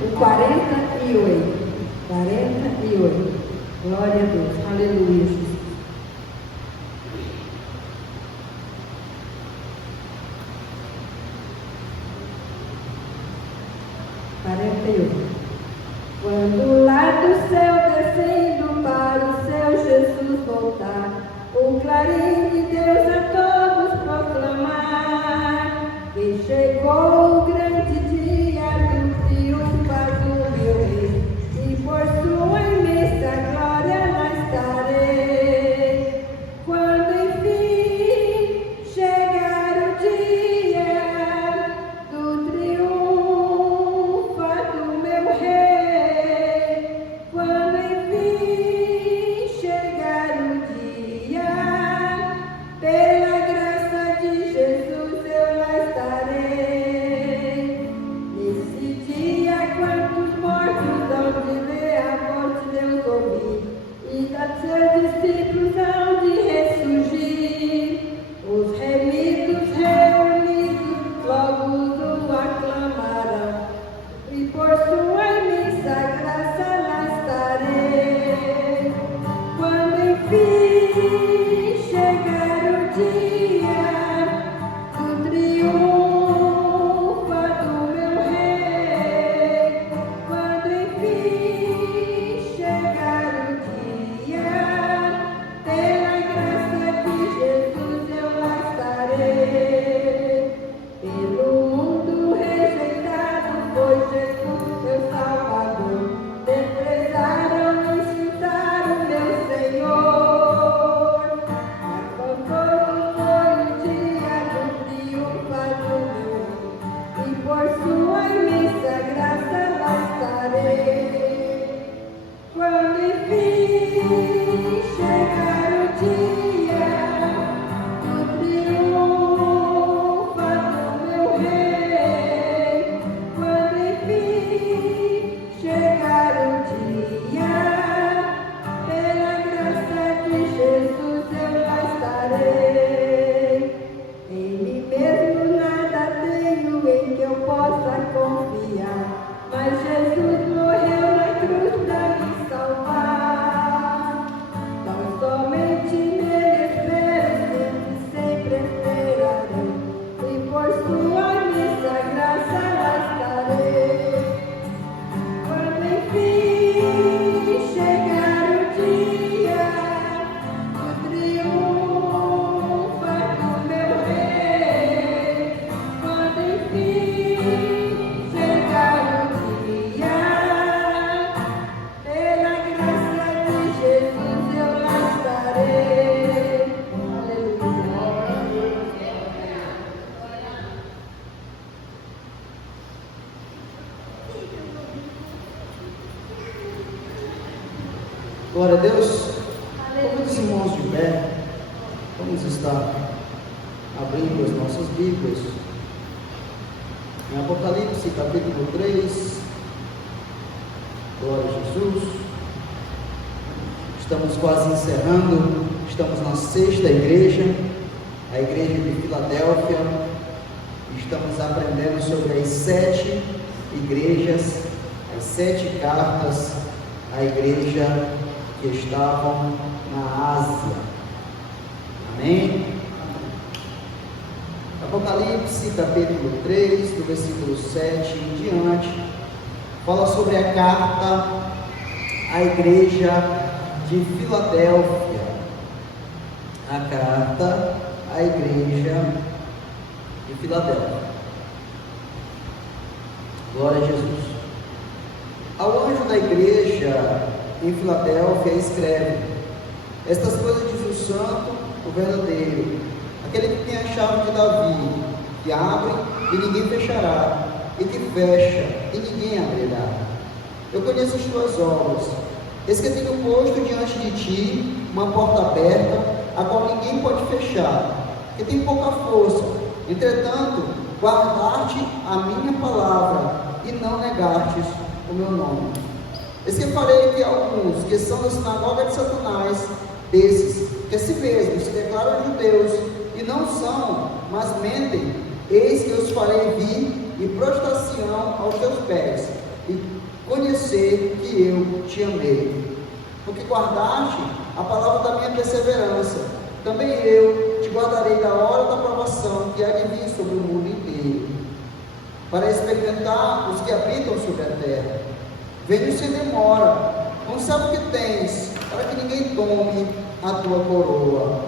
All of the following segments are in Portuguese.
O 48. 48. Glória a Deus. Aleluia, Jesus. Quando lá do céu descendo para o céu Jesus voltar, o clarim de Deus a todos proclamar, que chegou o grande dia do triunfo do meu rei, e por sua imensa glória lá estarei. Quando enfim chegar o dia do triunfo do meu rei, quando enfim chegar o dia, pela graça de Jesus eu lá estarei. Nesse dia, quantos mortos hão de ver a voz de Deus ouvir, e dos seus discípulos hão de ressurgir. Os remidos reunidos logo o aclamarão, e por sua imensa graça lá estarei. Quando enfim chegar o dia do triunfo do meu rei, quando enfim chegar o dia, pela graça de Jesus eu lá estarei. Pelo mundo rejeitado foi Jesus meu Salvador, desprezaram e insultaram meu Senhor. Mas quando foi o dia do triunfo do meu rei, e por sua imensa graça lá estarei. Quando enfim chegar o dia do triunfo do meu rei, quando enfim chegar o dia, pela graça de Jesus eu lá estarei. Em mim mesmo nada tenho em que eu possa confiar, mas Jesus morreu na cruz para me salvar. Tão somente nele espero, sempre esperarei, e por sua imensa graça lá estarei. Quando enfim chegar o dia do triunfo do meu rei, quando enfim chegar o dia, pela graça de Jesus eu lá estarei. Aleluia. Glória a Deus. Vamos, irmãos de pé, vamos estar abrindo as nossas Bíblias em Apocalipse capítulo 3. Glória a Jesus. Estamos quase encerrando, estamos na sexta igreja, a igreja de Filadélfia. Estamos aprendendo sobre as 7 igrejas, as 7 cartas à igreja que estavam na Ásia. Amém? Apocalipse capítulo 3, do versículo 7 em diante, fala sobre a carta à igreja de Filadélfia. A carta à igreja de Filadélfia. Glória a Jesus. Ao anjo da igreja em Filadélfia escreve: estas coisas diz o santo, o verdadeiro, aquele que tem a chave de Davi, que abre e ninguém fechará, e que fecha e ninguém abrirá. Eu conheço as tuas obras, eis que tenho posto diante de ti uma porta aberta, a qual ninguém pode fechar, que tem pouca força. Entretanto, guardaste a minha palavra e não negastes o meu nome. Eis que farei que alguns que são da sinagoga de Satanás, desses que a si mesmos se declaram judeus e não são, mas mentem, eis que os farei vir e prostração aos teus pés, e conhecer que eu te amei. Porque guardaste a palavra da minha perseverança, também eu te guardarei da hora da provação que há de vir sobre o mundo inteiro, para experimentar os que habitam sobre a terra. Venho sem demora, conserva o que tens, para que ninguém tome a tua coroa.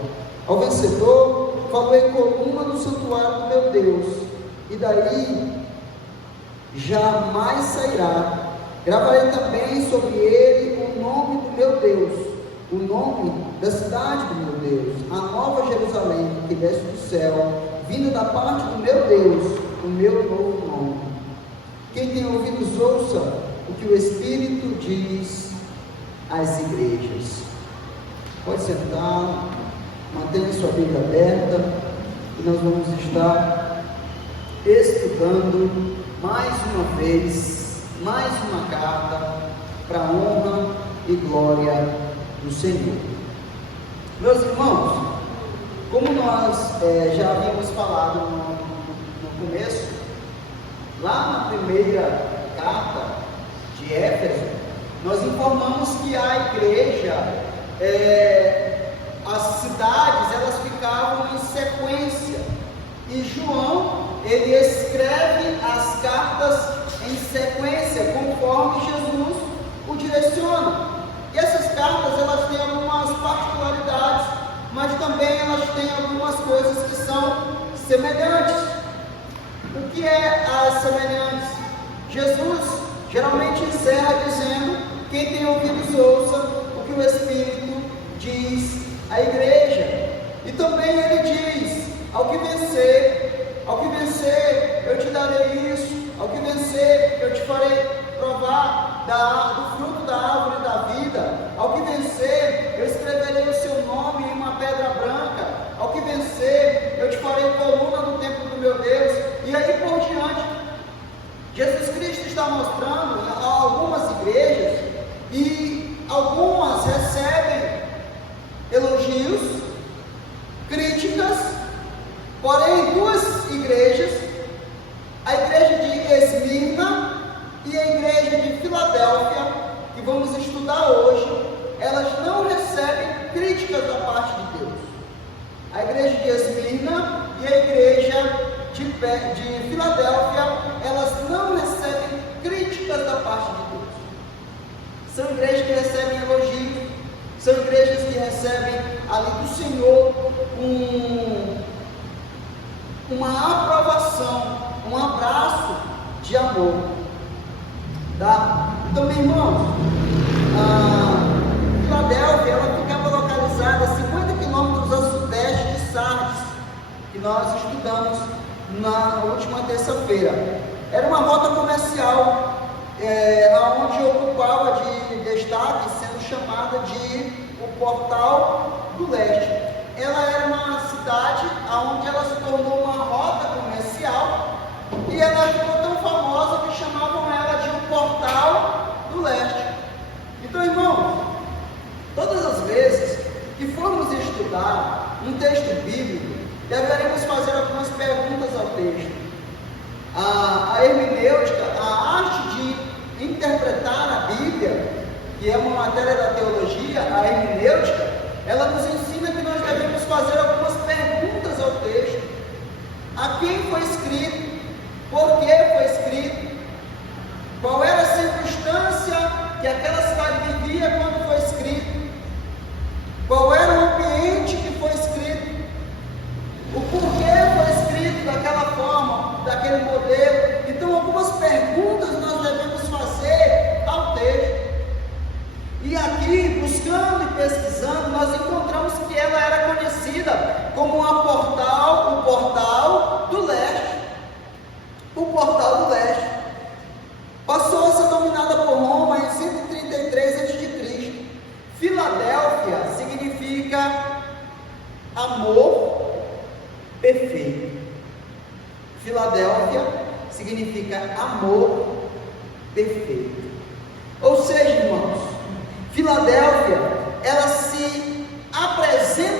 Ao vencedor, falei coluna no santuário do meu Deus, e daí jamais sairá. Gravarei também sobre ele o nome do meu Deus, o nome da cidade do meu Deus, a nova Jerusalém que desce do céu, vinda da parte do meu Deus, o meu novo nome. Quem tem ouvidos, ouça o que o Espírito diz às igrejas. Pode sentar, mantenha sua Bíblia aberta, e nós vamos estar estudando mais uma vez, mais uma carta para a honra e glória do Senhor. Meus irmãos, como nós já havíamos falado no começo, lá na primeira carta de Éfeso, nós informamos que a igreja, as cidades, elas ficavam em sequência, e João, ele escreve as cartas em sequência, conforme Jesus o direciona. E essas cartas, elas têm algumas particularidades, mas também elas têm algumas coisas que são semelhantes. O que é as semelhantes? Jesus geralmente encerra dizendo: quem tem ouvidos, ouça o que o Espírito diz à igreja. E também ele diz: ao que vencer, eu te darei isso, ao que vencer, eu te farei provar do fruto da árvore da vida, ao que vencer, eu escreverei o seu nome em uma pedra branca, ao que vencer, eu te farei coluna no templo do meu Deus, e aí por diante. Jesus Cristo está mostrando a algumas igrejas, e algumas recebem elogios, críticas, porém duas igrejas, a igreja de Esmirna e a igreja de Filadélfia, que vamos estudar hoje, elas não recebem críticas da parte de Deus. A igreja de Esmirna e a igreja de Filadélfia, elas não recebem críticas da parte de Deus. São igrejas que recebem elogio, são igrejas que recebem ali do Senhor uma aprovação, um abraço de amor. Tá? Então, meus irmãos, Filadélfia, ela ficava localizada a 50 quilômetros a sudeste de Sardes, que nós estudamos na última terça-feira. Era uma rota comercial, onde ocupava de destaque, sendo chamada de o Portal do Leste. Ela era uma cidade onde ela se tornou uma rota comercial, e ela ficou tão famosa que chamavam ela de o Portal do Leste. Então, irmão, todas as vezes que formos estudar um texto bíblico, deveremos fazer algumas perguntas ao texto. A hermenêutica, a arte de interpretar a Bíblia, que é uma matéria da teologia, a hermenêutica, ela nos ensina que nós devemos fazer algumas perguntas ao texto. A quem foi escrito? Por que foi escrito? Qual era a circunstância que aquela cidade vivia quando foi escrito? Qual era o ambiente que foi escrito? O porquê foi escrito daquela forma, daquele modelo? Então, algumas perguntas nós devemos fazer ao texto. E aqui, buscando e pesquisando, nós encontramos que ela era conhecida como o Portal do Leste. O Portal do Leste passou a ser dominada por Roma em 133 a.C. Filadélfia significa amor perfeito. Filadélfia significa amor perfeito. Ou seja, irmãos, Filadélfia, ela se apresenta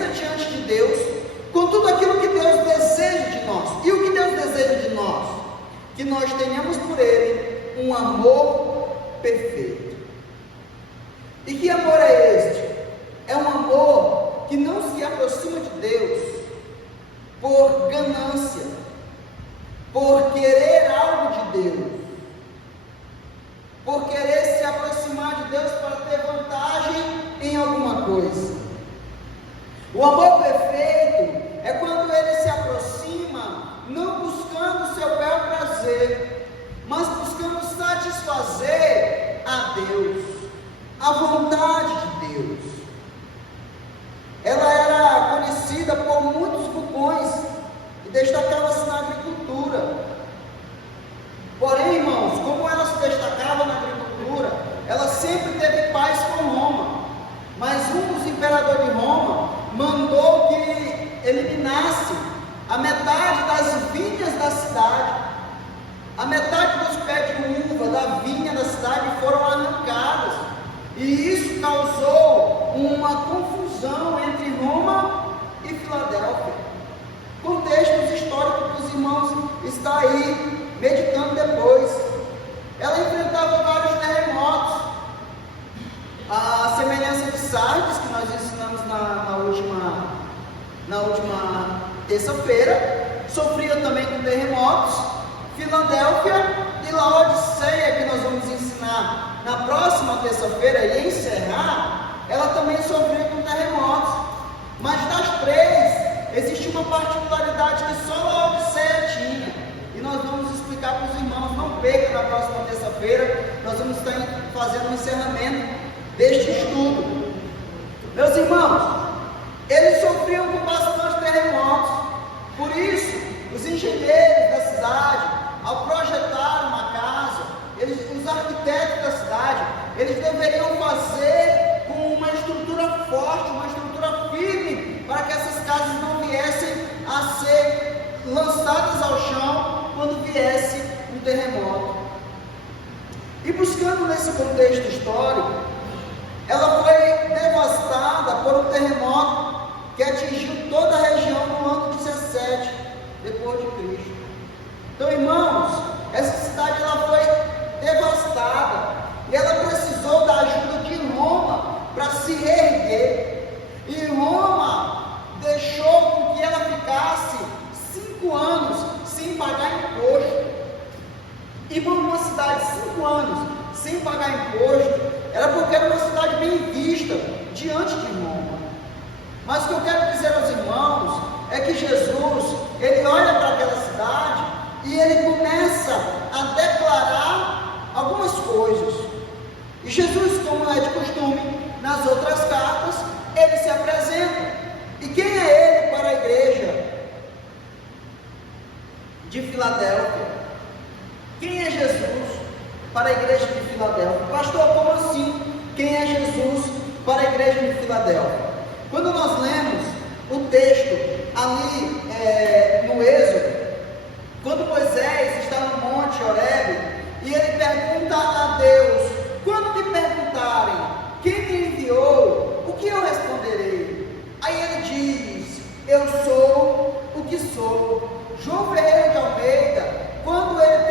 nós tenhamos por Ele um amor perfeito. E que amor é este? É um amor que não se aproxima de Deus por ganância, por querer algo de Deus, por querer se aproximar de Deus para ter vantagem em alguma coisa. O amor perfeito é quando ele se aproxima não buscando o seu bel prazer, mas buscando satisfazer a Deus, a vontade de Deus. Ela era conhecida por muitos vulcões e destacava-se na agricultura. Porém, irmãos, como ela se destacava na agricultura, ela sempre teve paz com Roma. Mas um dos imperadores de Roma mandou que eliminasse a metade das vinhas da cidade. A metade dos pés de uva da vinha da cidade foram arrancados. E isso causou uma confusão entre Roma e Filadélfia. Contextos históricos dos irmãos está aí, meditando depois. Ela enfrentava vários terremotos. A semelhança de Sardes, que nós ensinamos na última terça-feira, sofria também com terremotos. Filadélfia e Laodiceia, que nós vamos ensinar na próxima terça-feira e encerrar, ela também sofria com terremotos. Mas das três, existe uma particularidade que só Laodiceia tinha. E nós vamos explicar para os irmãos, não perca na próxima terça-feira, nós vamos estar fazendo um encerramento deste estudo. Meus irmãos, eles sofriam com bastante terremotos. Por isso, os engenheiros da cidade, ao projetar uma casa, os arquitetos da cidade, eles deveriam fazer com uma estrutura forte, uma estrutura firme, para que essas casas não viessem a ser lançadas ao chão quando viesse um terremoto. E buscando nesse contexto histórico, ela foi devastada por um terremoto que atingiu toda a região no ano 17 depois de Cristo. Então, irmãos, essa cidade ela foi devastada e ela precisou da ajuda de Roma para se reerguer. E Roma deixou com que ela ficasse 5 anos sem pagar imposto. Irmão, uma cidade 5 anos sem pagar imposto era porque era uma cidade bem vista diante de Roma. Mas o que eu quero dizer aos irmãos é que Jesus, ele olha para aquela cidade e ele começa a declarar algumas coisas. E Jesus, como é de costume, nas outras cartas, ele se apresenta. E quem é ele para a igreja de Filadélfia? Quem é Jesus para a igreja de Filadélfia? Pastor, como assim? Quem é Jesus para a igreja de Filadélfia? Quando nós lemos o texto ali no Êxodo, quando Moisés está no monte Horebe, e ele pergunta a Deus: quando me perguntarem quem me enviou, o que eu responderei? Aí ele diz: eu sou o que sou. João Ferreira de Almeida, quando ele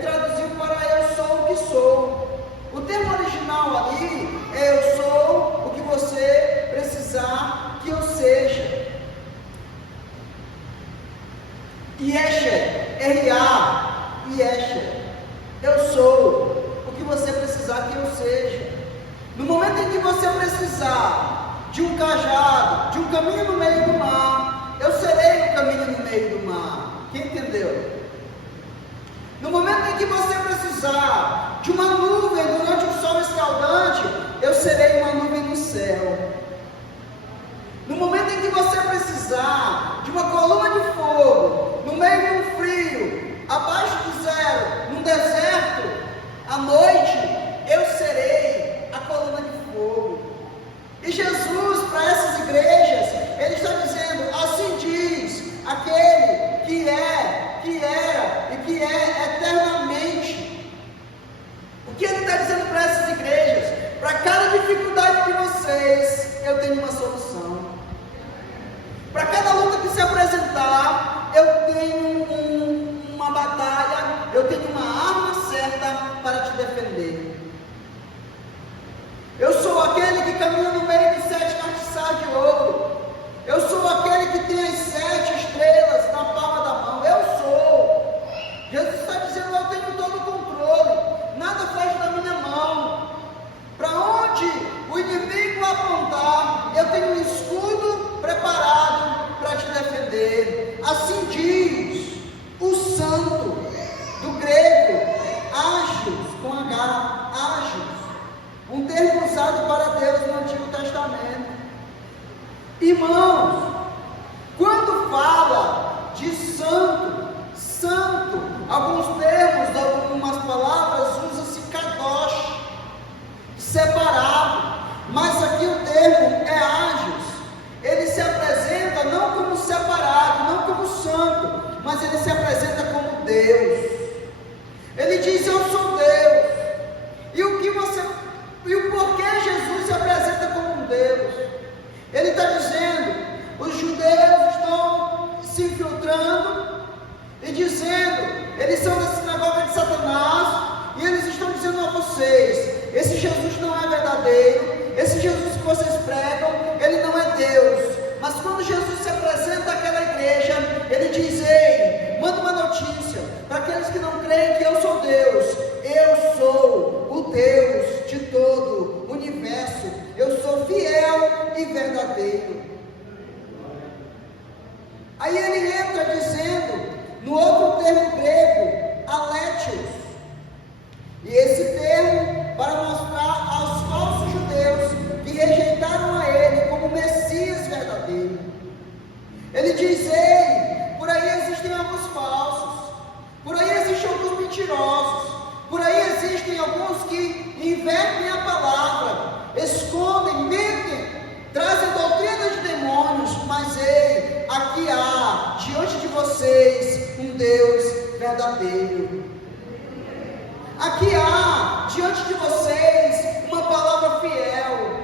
traduziu para eu sou o que sou. O termo original ali é eu sou o que você precisar que eu seja. Yesher, R-A, Yesher, eu sou o que você precisar que eu seja. No momento em que você precisar de um cajado, de um caminho no meio do mar, eu serei o caminho no meio do mar. Quem entendeu? No momento em que você precisar de uma nuvem durante o sol escaldante, eu serei uma nuvem no céu. No momento em que você precisar de uma coluna de fogo, no meio de um frio, abaixo de zero, num deserto, à noite, eu serei a coluna de fogo. E Jesus, para essas igrejas, ele está dizendo: assim diz aquele que é, que era e que é eternamente. O que ele está dizendo para essas igrejas? Para cada dificuldade de vocês, eu tenho uma solução. Para cada luta que se apresentar, eu tenho uma batalha Assim diz o santo, do grego, ágios, com H, ágios, um termo usado para Deus no Antigo Testamento. Irmãos, quando fala de santo, alguns termos, algumas palavras, usa-se kadosh, separado, mas aqui o termo é ágios. Ele se apresenta não como separado, não como santo, mas ele se apresenta como Deus. Ele diz: eu sou Deus. E o porquê Jesus se apresenta como Deus? Ele está dizendo: os judeus estão se infiltrando e dizendo, eles são da sinagoga de Satanás, e eles estão dizendo a vocês: esse Jesus não é verdadeiro, esse Jesus que vocês pregam, ele não é Deus. Mas quando Jesus se apresenta àquela igreja, ele diz: ei, manda uma notícia para aqueles que não creem que eu sou Deus. Eu sou o Deus de todo o universo. Eu sou fiel e verdadeiro. Aí ele entra dizendo, no outro termo grego, alétios. E esse termo para mostrar aos falsos judeus que rejeitaram a ele como Messias verdadeiro. Ele diz: ei, por aí existem alguns falsos, por aí existem alguns mentirosos, por aí existem alguns que invertem a palavra, escondem, mentem, trazem doutrinas de demônios, mas ei, aqui há diante de vocês um Deus verdadeiro. Aqui há diante de vocês uma palavra fiel,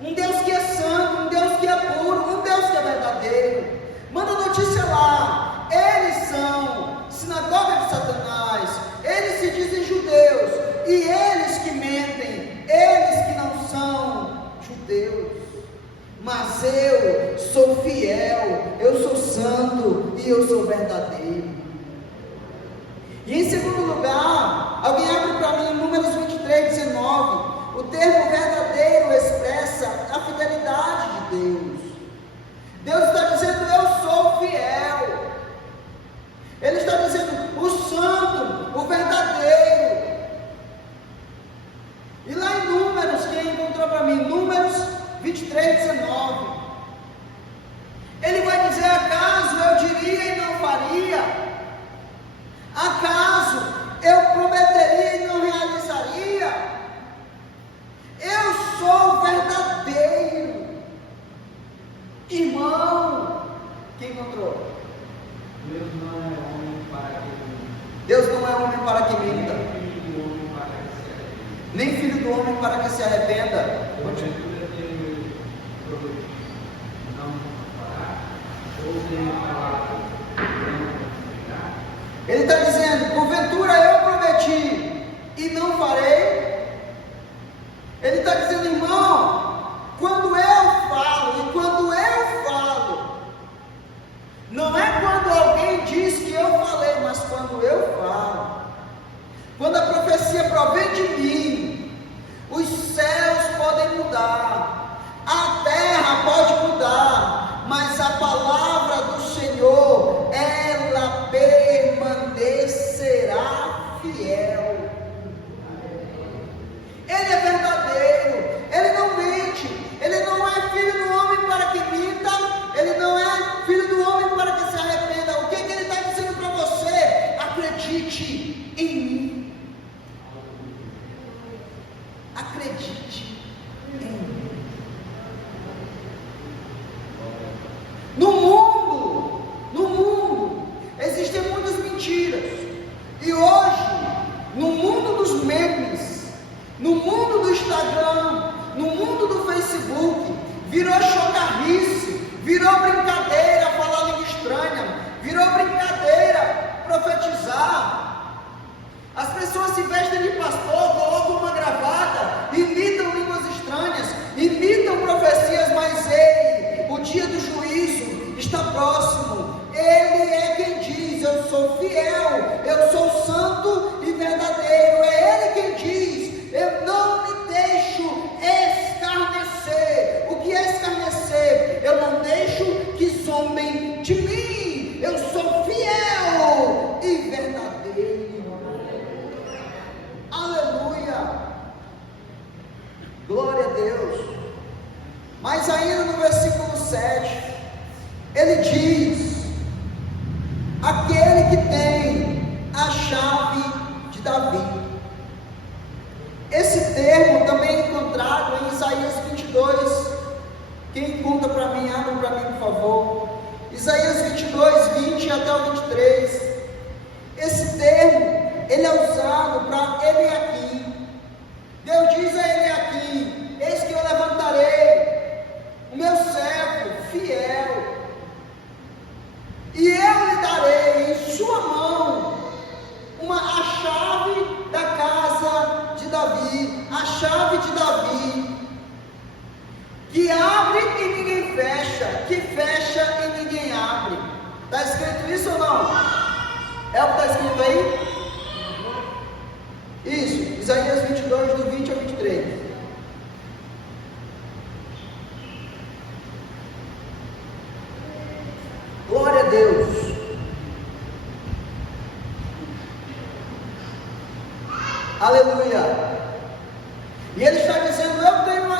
um Deus que é santo, um Deus que é puro, um Deus que é verdadeiro. Manda notícia lá: eles são sinagoga de Satanás, eles se dizem judeus, e eles que mentem, eles que não são judeus. Mas eu sou fiel, eu sou santo e eu sou verdadeiro. E em segundo lugar, alguém abre para mim Números 23, 19. O termo verdadeiro expressa a fidelidade de Deus. Deus está dizendo: eu sou fiel. Ele está dizendo: o santo, o verdadeiro. E lá em Números, quem encontrou para mim? Números 23, 19. Ele vai dizer: acaso eu diria e não faria? Acaso eu prometeria e não realizaria? Eu sou verdadeiro. Irmão, quem encontrou? Deus não é homem para que minta. Deus não é homem para que minta, Nem filho do homem para que se arrependa. nem filho do homem para que se arrependa. Porventura tem prometido não fará, ou tem falado não cumprirá. Ele está dizendo: porventura eu prometi e não farei. Ele está dizendo: irmão, quando eu falo, e quando eu falo, não é quando alguém diz que eu falei, mas quando eu falo. Quando a profecia provém de mim, os céus podem mudar, a terra pode mudar, mas a palavra do Senhor, ela permanecerá fiel. Ele é verdadeiro, ele não mente, ele não é filho do homem para que minta, ele não é filho do homem para que se arrependa. O que ele está dizendo para você? Acredite em mim. Acredite em mim. No mundo, existem muitas mentiras. E hoje, no mundo dos memes, no mundo do Instagram, no mundo do Facebook, virou chocarrice, virou brincadeira falar língua estranha, virou brincadeira profetizar. As pessoas se vestem de pastor, colocam uma gravata, imitam línguas estranhas, imitam profecias, mas ei, o dia do juízo está próximo. Ele é quem diz: eu sou fiel, eu sou santo e verdadeiro. É Ele quem diz: eu não me deixo escarnecer. O que é escarnecer? Eu não deixo que zombem de mim. Mas ainda no versículo 7, ele diz: aquele que tem a chave de Davi. Esse termo também é encontrado em Isaías 22. Quem conta para mim, abra para mim, por favor. Isaías 22, 20 até o 23. Esse termo, ele é usado para ele aqui. Deus diz a ele aqui: eis que eu levantarei o meu servo fiel, e eu lhe darei em sua mão a chave da casa de Davi, a chave de Davi, que abre e ninguém fecha, que fecha e ninguém abre. Está escrito isso ou não? É o que está escrito aí? Isso, Isaías 22, do 20 ao 23. Glória a Deus. Aleluia. E ele está dizendo: eu tenho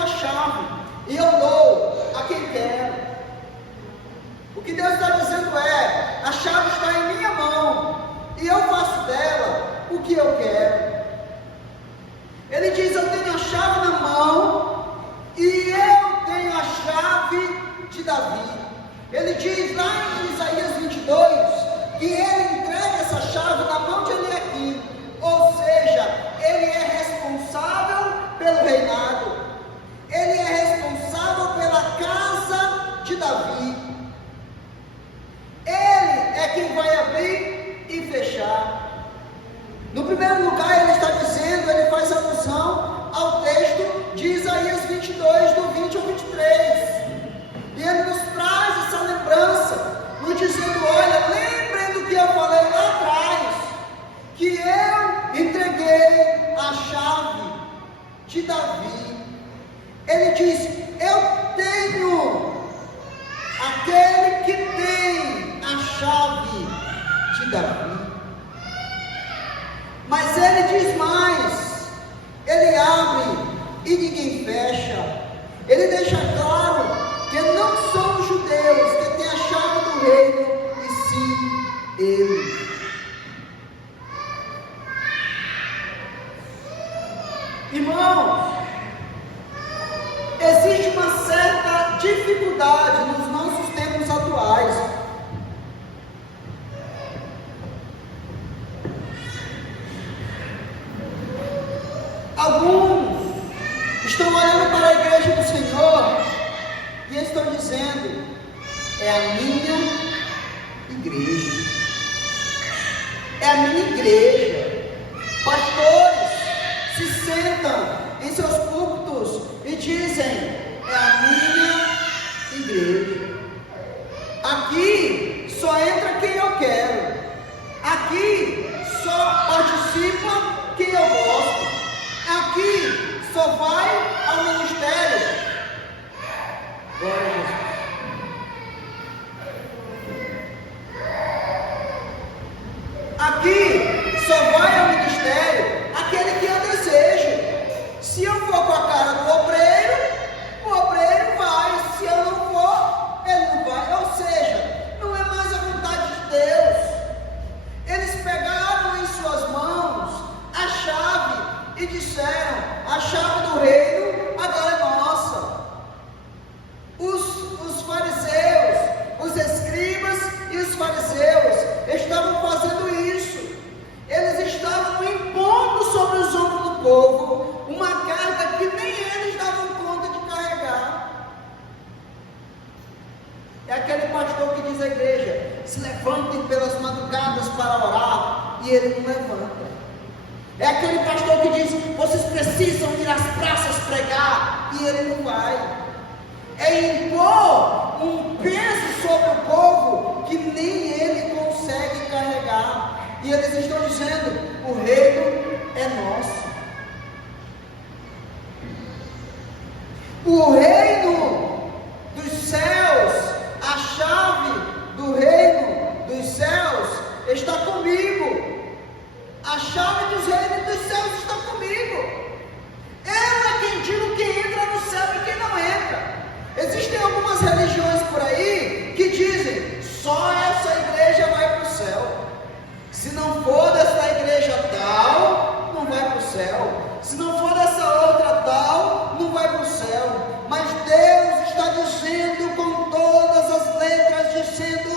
a chave, e eu dou a quem quer. O que Deus está dizendo é: a chave está em minha mão, e eu faço dela o que eu quero. Ele diz: eu tenho a chave na mão, e eu tenho a chave de Davi. Ele diz lá em Isaías 22, que ele entrega essa chave na mão de Eliaquim, ou seja, ele é responsável pelo reinado, ele é responsável pela casa de Davi, ele é quem vai abrir e fechar. No primeiro lugar, ele está dizendo, ele faz alusão ao texto de Isaías 22, do 20 ao 23, e ele nos traz essa lembrança, nos dizendo: olha, lembrem do que eu falei lá atrás, que eu entreguei a chave de Davi. Ele diz: eu tenho aquele que tem a chave de Davi. Mas ele diz mais: ele abre e ninguém fecha. Ele deixa claro que não são os judeus que têm a chave do reino, e sim ele. Irmãos, existe uma certa dificuldade nos nossos tempos atuais. Alguns estão olhando para a igreja do Senhor e estão dizendo: é a minha igreja, é a minha igreja. Pastores se sentam em seus púlpitos e dizem: é a minha igreja. Aqui só entra quem eu quero, aqui só participa quem eu gosto, aqui só vai ao ministério. Glória a Jesus. Aqui só vai ao ministério aquele que eu desejo. Se eu for com a cara do obreiro, o obreiro vai. Se eu não for, ele não vai. Ou seja, não é mais a vontade de Deus. Eles pegaram em suas mãos a chave e disseram: a chave do reino agora é nossa. Os fariseus, os escribas e os fariseus estavam fazendo isso. Eles estavam impondo sobre os ombros do povo uma carga que nem eles davam conta de carregar. É aquele pastor que diz à igreja: se levantem pelas madrugadas para orar, e ele não levanta. É aquele pastor que diz: vocês precisam ir às praças pregar, e ele não vai. É impor um peso sobre o povo que nem ele consegue carregar. E eles estão dizendo: o reino é nosso. O reino dos céus, a chave do reino dos céus está comigo. A chave dos reinos dos céus está comigo. Eu é quem digo que entra no céu e quem não entra. Existem algumas religiões por aí que dizem: só essa igreja vai para o céu. Se não for dessa igreja tal, não vai para o céu. Se não for dessa outra tal, não vai para o céu. Mas Deus está dizendo com todas as letras, dizendo: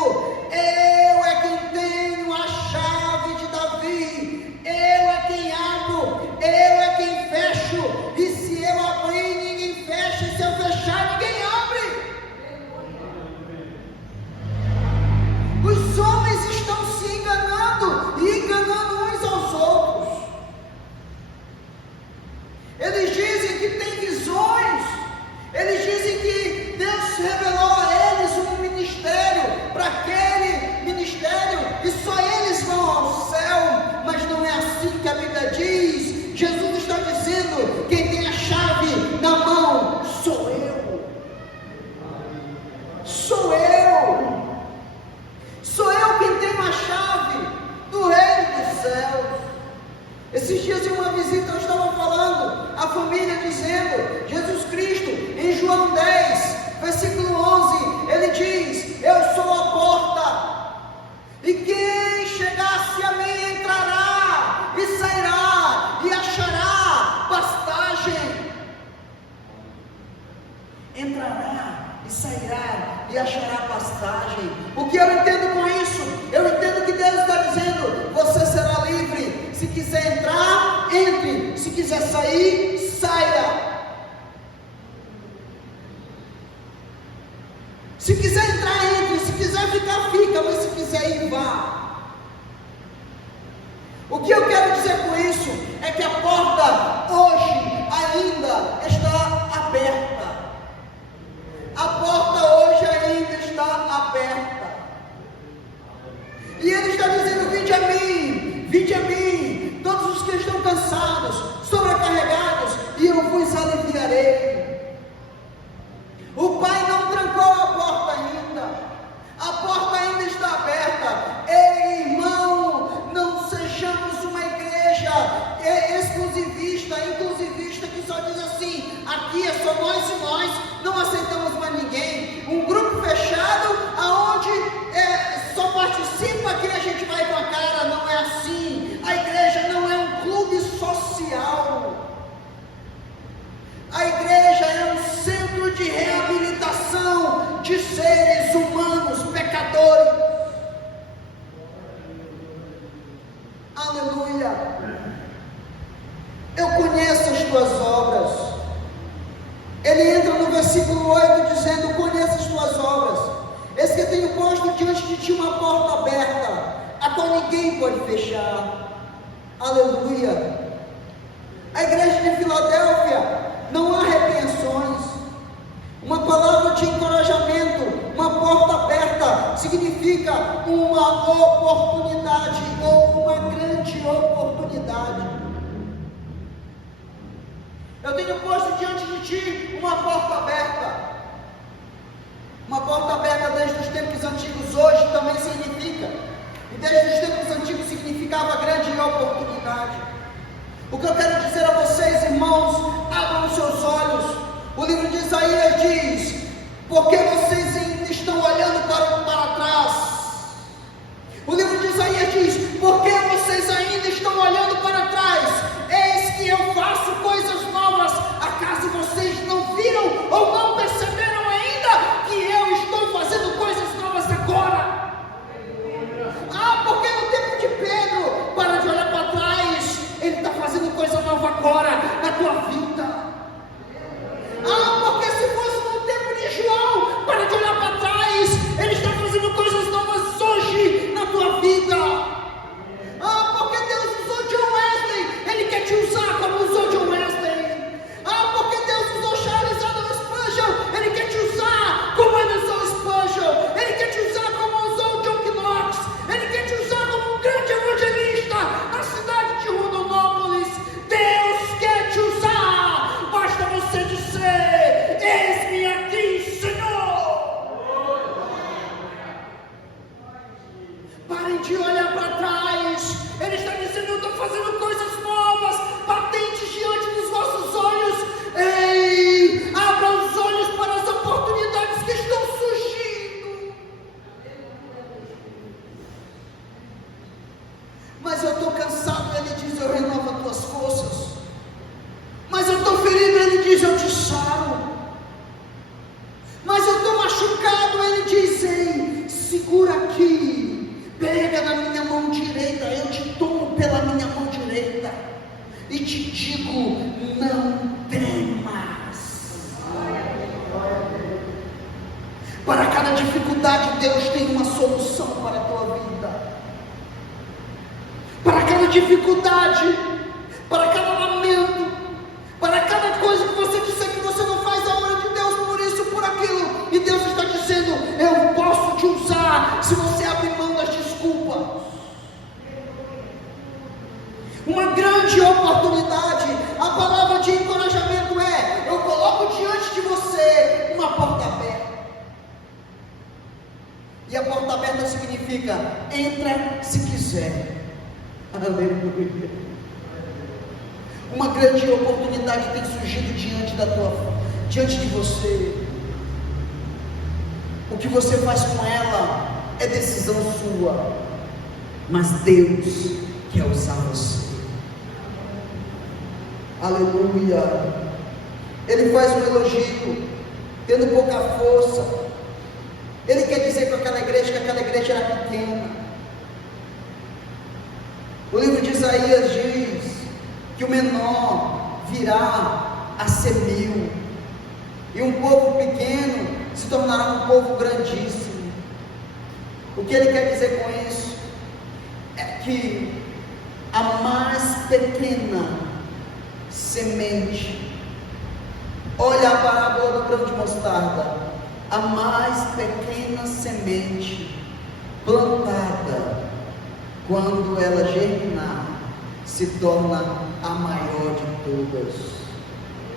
eu é quem tenho a chave de Davi, eu é quem abro, eu é quem fecho, e se eu abrir, ninguém fecha, e se eu fechar, ninguém abre. Os homens estão se enganando e enganando uns aos outros. Eles dizem que têm visões, eles dizem que Deus revelou a eles um ministério, para aquele ministério, e só eles vão ao céu, mas não é assim que a Bíblia diz. Jesus está dizendo: quem tem a chave na mão sou eu. Sou eu. Sou eu quem tenho a chave do reino dos céus. Esses dias em uma visita eu estava falando, a família dizendo, Jesus Cristo, em João 10, versículo 11, ele diz: eu sou a porta, e quem chegasse a mim entrará, e sairá, e achará pastagem. Entrará, e sairá, e achará pastagem. O que eu entendo com isso? Eu entendo que Deus está dizendo: você será livre. Se quiser entrar, entre. Se quiser sair, saia. Se quiser entrar, entre. Se quiser ficar, fica. Mas se quiser ir, vá. O que eu quero dizer com isso é que a porta hoje ainda está aberta. A porta hoje ainda está aberta. E ele está dizendo: vinde a mim, todos os que estão cansados, sobrecarregados, e eu vos aliviarei. O Pai não trancou a porta ainda. A porta ainda está aberta. Ei, irmão, não sejamos uma igreja inclusivista, que só diz assim: aqui é só nós e nós, não aceitamos mais ninguém. Um grupo fechado, aonde só participa quem a gente vai com a cara. Não é assim. A igreja não é um clube social. A igreja é um centro de reabilitação de seres humanos pecadores. Aleluia. Eu conheço as tuas obras. Ele entra no versículo 8 dizendo: conheço as tuas obras. Eis que tenho posto diante de ti uma porta aberta, a qual ninguém pode fechar. Aleluia. A igreja de Filadélfia, não há repreensões. Uma palavra de encorajamento, uma porta aberta, significa uma oportunidade, ou uma grande oportunidade. Eu tenho posto diante de ti uma porta aberta. Uma porta aberta desde os tempos antigos, hoje também significa, e desde os tempos antigos significava grande oportunidade. O que eu quero dizer a vocês, irmãos, abram os seus olhos. O livro de Isaías diz: porque vocês ainda estão olhando para trás. O livro de Isaías diz: porque vocês ainda estão olhando para trás. Eis que eu faço coisas novas. Acaso vocês não viram ou não perceberam ainda que eu estou fazendo coisas novas agora? Porque no tempo de Pedro, para de olhar para trás, ele está fazendo coisa nova agora na tua vida. Porque se fosse no tempo de João, para de olhar para trás, ele está fazendo coisas novas hoje na tua vida. Porque Deus usou John Wesley, ele quer te usar como usou John Wesley. Porque Deus usou Charles Haddon Spurgeon, ele quer te usar como ele usou Spurgeon. Ele quer te usar como usou John Knox. Ele quer te usar como um grande evangelista na cidade de Rondonópolis. Deus quer te usar. e te digo: não temas. Para cada dificuldade, Deus tem uma solução para a tua vida. Para cada dificuldade, para cada lamento, para cada coisa que você disser que você não faz a obra de Deus, por isso, por aquilo, e Deus está dizendo: eu posso te usar, se você abrir mão das desculpas. Uma grande oportunidade. A palavra de encorajamento é: eu coloco diante de você uma porta aberta. E a porta aberta significa: entra se quiser. Aleluia. Uma grande oportunidade tem surgido diante de você. O que você faz com ela é decisão sua, mas Deus quer usar você. Aleluia. Ele faz um elogio, tendo pouca força. Ele quer dizer com aquela igreja que aquela igreja era pequena. O livro de Isaías diz que o menor virá a ser 1000, e um povo pequeno se tornará um povo grandíssimo. O que ele quer dizer com isso? É que a mais pequena semente, olha a parábola do grão de mostarda, a mais pequena semente plantada, quando ela germinar, se torna a maior de todas.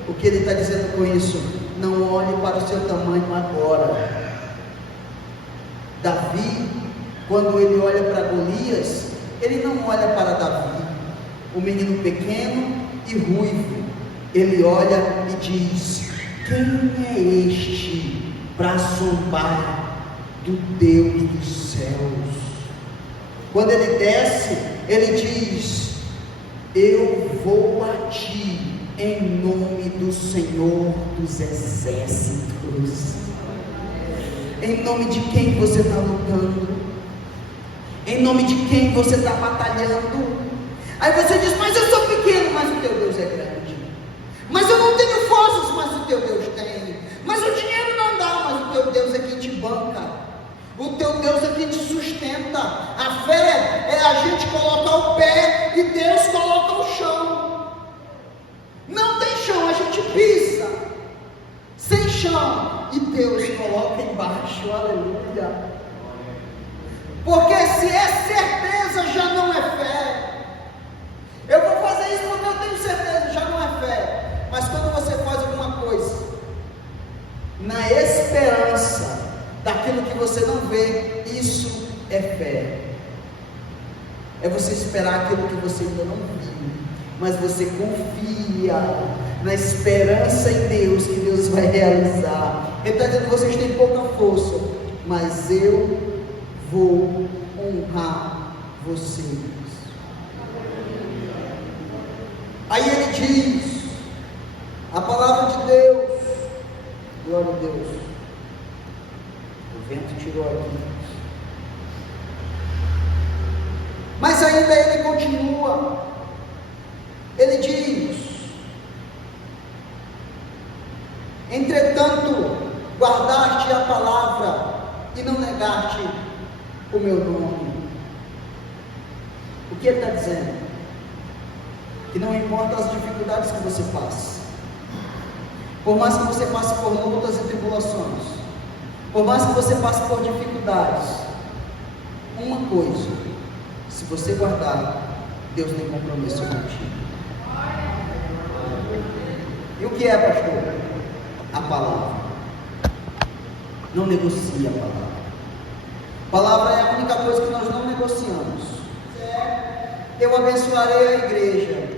O que ele está dizendo com isso? Não olhe para o seu tamanho agora. Davi, quando ele olha para Golias, ele não olha para Davi, o menino pequeno e ruivo. Ele olha e diz: quem é este para zombar do Deus dos céus? Quando ele desce, ele diz: eu vou a ti em nome do Senhor dos exércitos. Em nome de quem você está lutando? Em nome de quem você está batalhando? Aí você diz: mas eu sou pequeno, mas o teu Deus é grande. Mas eu não tenho forças, mas o teu Deus tem. Mas o dinheiro não dá, mas o teu Deus é quem te banca. O teu Deus é quem te sustenta. A fé é a gente colocar o pé e Deus coloca o chão. Não tem chão, a gente pisa sem chão e Deus coloca embaixo. Aleluia. Porque se é certeza, já não é fé. Eu vou fazer isso porque eu tenho certeza, já não é fé. Mas quando você faz alguma coisa na esperança daquilo que você não vê, isso é fé. É você esperar aquilo que você ainda não viu, mas você confia na esperança em Deus, que Deus vai realizar. Ele está dizendo: vocês têm pouca força, mas eu vou honrar vocês. Aí ele diz, a palavra de Deus, glória a Deus. O vento tirou aqui. Mas ainda ele continua. Ele diz: entretanto, guardaste a palavra e não negaste o meu nome. O que ele está dizendo? Que não importa as dificuldades que você passe, por mais que você passe por lutas e tribulações, por mais que você passe por dificuldades, uma coisa: se você guardar, Deus tem compromisso contigo. E o que é, pastor? A palavra. Não negocie a palavra. A palavra é a única coisa que nós não negociamos. Eu abençoarei a igreja,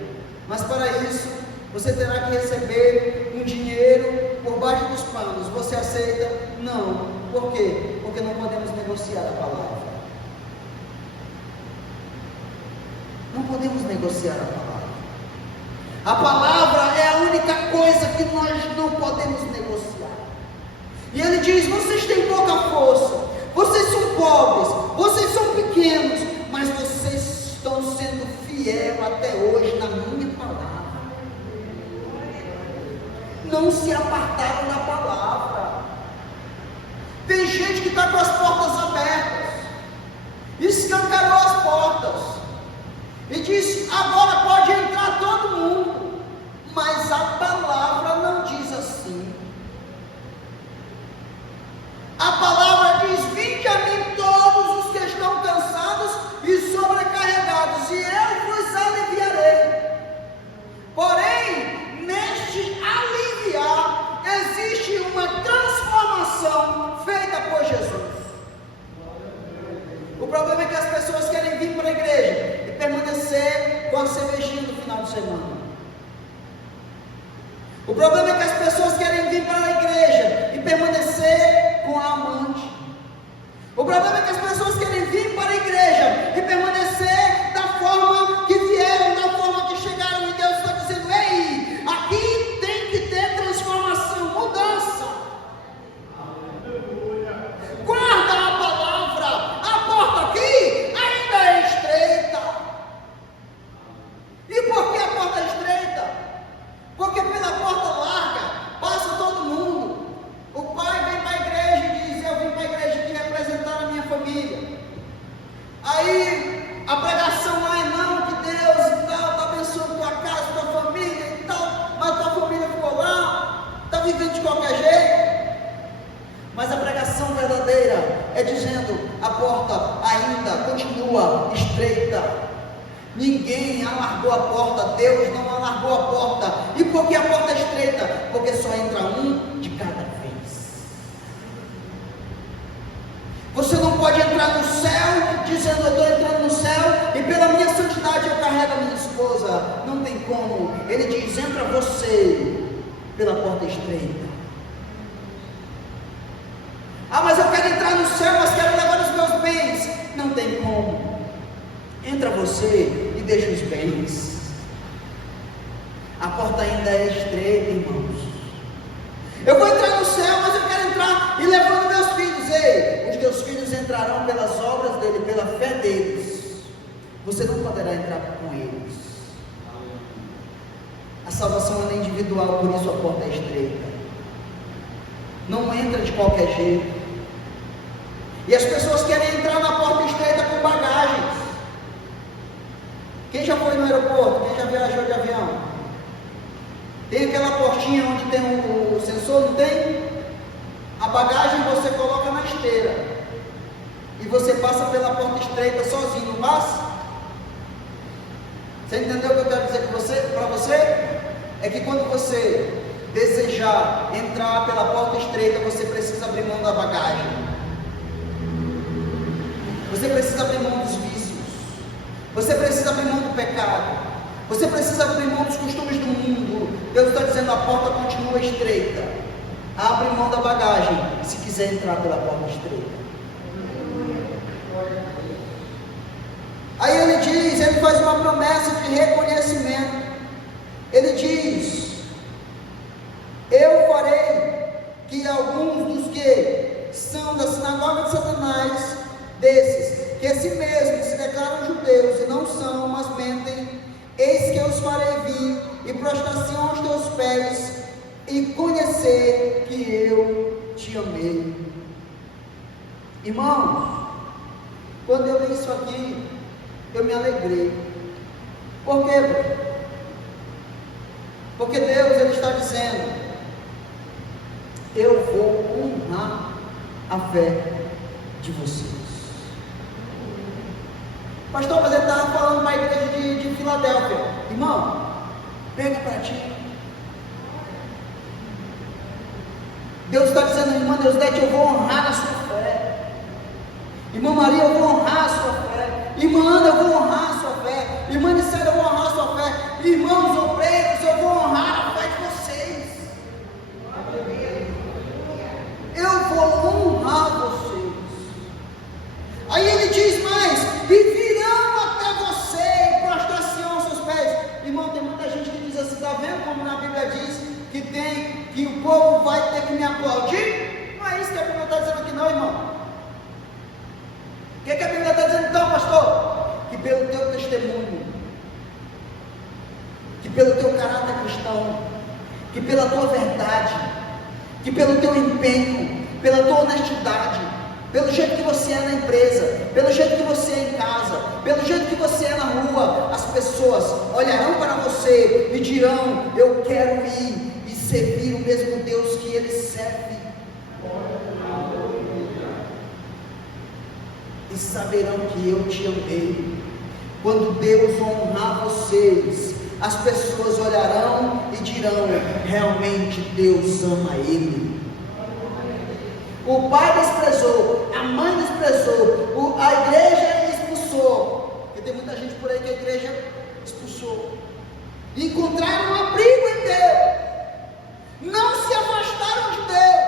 mas para isso você terá que receber um dinheiro por baixo dos panos. Você aceita? Não. Por quê? Porque não podemos negociar a palavra. Não podemos negociar a palavra. A palavra é a única coisa que nós não podemos negociar. E ele diz: vocês têm pouca força, vocês são pobres, vocês são pequenos, mas vocês estão sendo fiel até hoje na minha palavra. não se apartaram da palavra. Tem gente que está com as portas abertas, escancarou as portas e disse: agora pode entrar todo mundo, mas a palavra não diz assim. A palavra diz: vinde a mim todos os que estão cansados e sobrecarregados, e eu vos aliviarei. Porém, neste aliviar, existe uma transformação feita por Jesus. O problema é que as pessoas querem vir para a igreja e permanecer com a cervejinha no final de semana. O problema é que as pessoas querem vir para a igreja e permanecer com a amante. O problema é que as pessoas querem vir para a igreja e permanecer da forma que vieram, da forma que chegaram, e Deus está dizendo: ei, aqui tem que ter transformação, mudança. Guarda a palavra, a porta aqui ainda é estreita. E por que a porta é estreita? Porque pela porta larga passa todo mundo. O pai vem para a igreja e diz: eu vim para a igreja aqui representar a minha família. Aí a pregação lá é: não, que Deus e tal está abençoando tua casa, tua família e tal, mas tua família ficou lá, está vivendo de qualquer jeito. Mas a pregação verdadeira é dizendo: a porta ainda continua estreita. Ninguém alargou a porta, Deus não alargou a porta. E por que a porta é estreita? Porque só entra um de cada vez. Você não pode entrar no céu dizendo: eu estou entrando no céu e pela minha santidade eu carrego a minha esposa. Não tem como. Ele diz: entra você pela porta estreita. Ah, mas eu quero entrar no céu, mas quero levar os meus bens. Não tem como. Entra você e deixa os bens. A porta ainda é estreita, irmãos. Eu vou entrar no céu, mas eu quero entrar e levando meus filhos. Ei, os teus filhos entrarão pelas obras dele, pela fé deles. Você não poderá entrar com eles. A salvação é individual, por isso a porta é estreita. Não entra de qualquer jeito. E as pessoas querem entrar na porta estreita com bagagens. Quem já foi no aeroporto? Quem já viajou de avião? Tem aquela portinha onde tem o sensor, não tem? A bagagem você coloca na esteira e você passa pela porta estreita sozinho, não passa? Você entendeu o que eu quero dizer para você? É que quando você desejar entrar pela porta estreita, você precisa abrir mão da bagagem. Você precisa abrir mão dos vícios. Você precisa abrir mão do pecado. Você precisa abrir mão dos costumes do mundo. Deus está dizendo: a porta continua estreita. Abre mão da bagagem se quiser entrar pela porta estreita. Aí ele diz, ele faz uma promessa de reconhecimento. Ele diz: eu farei que alguns dos que são da sinagoga de Satanás, desses que a si mesmos se declaram judeus e não são, mas mentem, eis que eu os farei vir e prostrar-se aos teus pés e conhecer que eu te amei. Irmãos, quando eu li isso aqui, eu me alegrei. Por quê? Porque Deus, ele está dizendo: eu vou honrar a fé de vocês. Pastor, mas ele estava falando para a igreja de Filadélfia. Irmão, pega para ti. Deus está dizendo: irmã Deusdete, eu vou honrar a sua fé. Irmã Maria, eu vou honrar a sua fé. Irmã Ana, eu vou honrar a sua fé. Irmã Nicélia, eu vou honrar a sua fé. Irmãos obreiros, eu vou honrar a fé de vocês. Eu vou honrar vocês. Aí ele diz mais: e virão até você e prostrar-se aos seus pés. Irmão, tem muita gente que diz assim: está vendo como na Bíblia diz que o povo vai ter que me aplaudir? Não é isso que a Bíblia está dizendo aqui não, irmão. O que a Bíblia está dizendo então, pastor? Que pelo teu testemunho, que pelo teu caráter cristão, que pela tua verdade, que pelo teu empenho, pela tua honestidade, pelo jeito que você é na empresa, pelo jeito que você é em casa, pelo jeito que você é na rua, as pessoas olharão para você e dirão: eu quero ir e servir o mesmo Deus que ele serve. E saberão que eu te amei. Quando Deus honrar vocês, as pessoas olharão e dirão: realmente Deus ama ele. O pai desprezou, a mãe desprezou, a igreja expulsou. Porque tem muita gente por aí que a igreja expulsou. E encontraram um abrigo em Deus. Não se afastaram de Deus.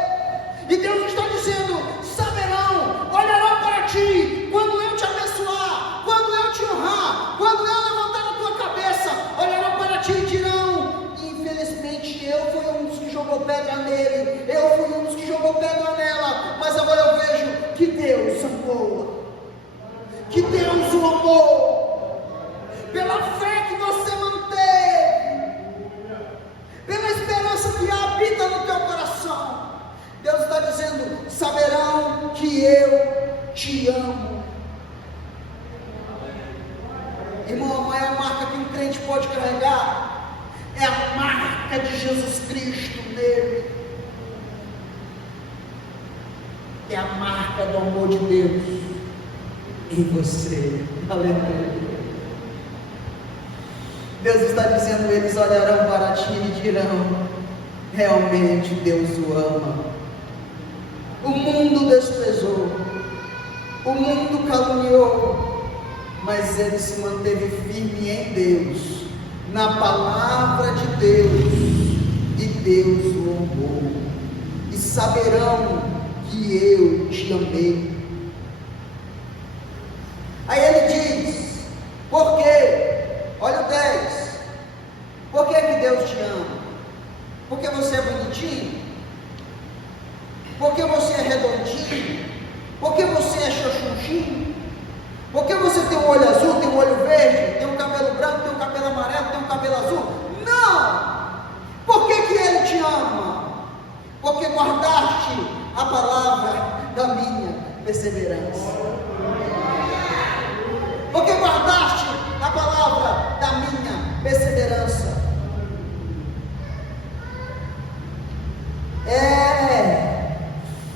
E Deus está dizendo: saberão, olharão para ti, quando eu te abençoar, quando eu te honrar, quando eu levantar a tua cabeça, olharão para ti e dirão: infelizmente eu fui um dos que jogou pedra nele, eu fui um dos que jogou pedra nela, mas agora eu vejo que Deus amou, que Deus o amou, pela fé que você manteve, pela esperança que habita no teu coração. Deus está dizendo: saberão que eu te amo. Irmão, a maior marca que um crente pode carregar é a marca de Jesus Cristo nele. É a marca do amor de Deus em você. Aleluia. Deus está dizendo: eles olharão para ti e dirão: realmente Deus o ama. O mundo desprezou, o mundo caluniou, mas ele se manteve firme em Deus, na palavra de Deus, e Deus o amou. E saberão que eu te amei. Aí ele diz: por quê? Olha o 10. Por que Deus te ama? Porque você é bonitinho? Porque você é redondinho? Porque você é xoxuxinho? Porque você tem um olho azul, tem um olho verde, tem um cabelo branco, tem um cabelo amarelo, tem um cabelo azul? Não! Por que ele te ama? Porque guardaste a palavra da minha perseverança. Porque guardaste a palavra da minha perseverança.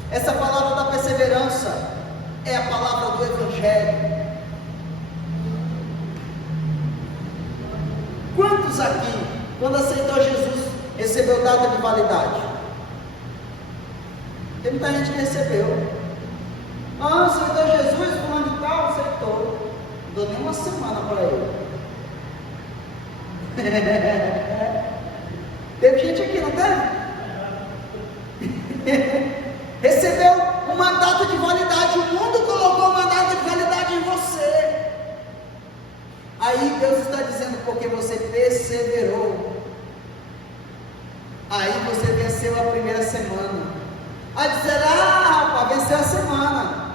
Essa palavra da perseverança é a palavra do Evangelho. Quantos aqui, quando aceitou Jesus, recebeu data de validade? Tem muita gente que recebeu. Aceitou Jesus, fulano de tal, aceitou. Não deu nem uma semana para ele. Teve gente aqui, não teve? Recebeu uma data de validade. O mundo colocou uma data de validade em você. Aí Deus está dizendo: porque você perseverou, aí você venceu a primeira semana. Aí dizer: rapaz, venceu a semana,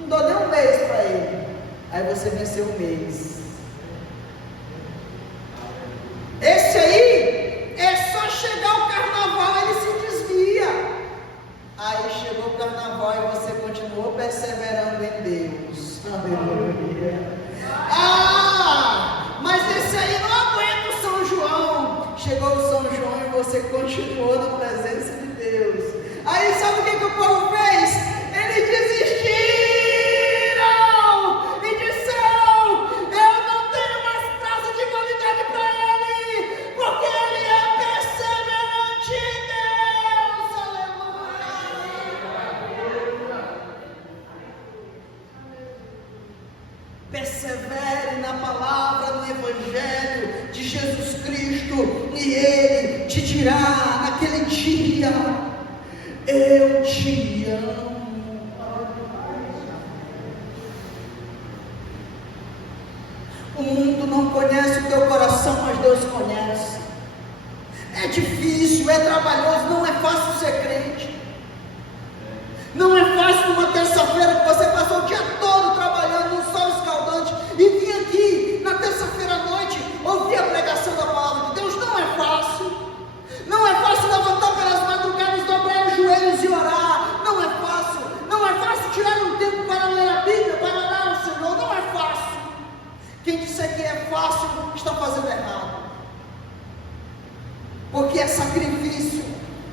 não dou nem um mês para ele. Aí você venceu um mês. Esse aí é só chegar o carnaval, ele se desvia. Aí chegou o carnaval e você continuou perseverando em Deus. Aleluia. Mas esse aí não aguenta o São João. Chegou o São João e você continuou na presença de Deus. Aí sabe o que o povo fez? Eles desistiram e disseram: eu não tenho mais prazo de validade para ele, porque ele é perseverante em Deus. Aleluia. Persevere na palavra, no Evangelho de Jesus Cristo, e Ele te dirá naquele dia: eu te amo. O mundo não conhece o teu coração, mas Deus conhece. É difícil, é trabalhoso, não é fácil ser crente. Não é fácil numa terça-feira que você passou o dia todo trabalhando no sol escaldante e vir aqui na terça-feira à noite ouvir a pregação da palavra de Deus. Não é fácil. Não é fácil porque é sacrifício,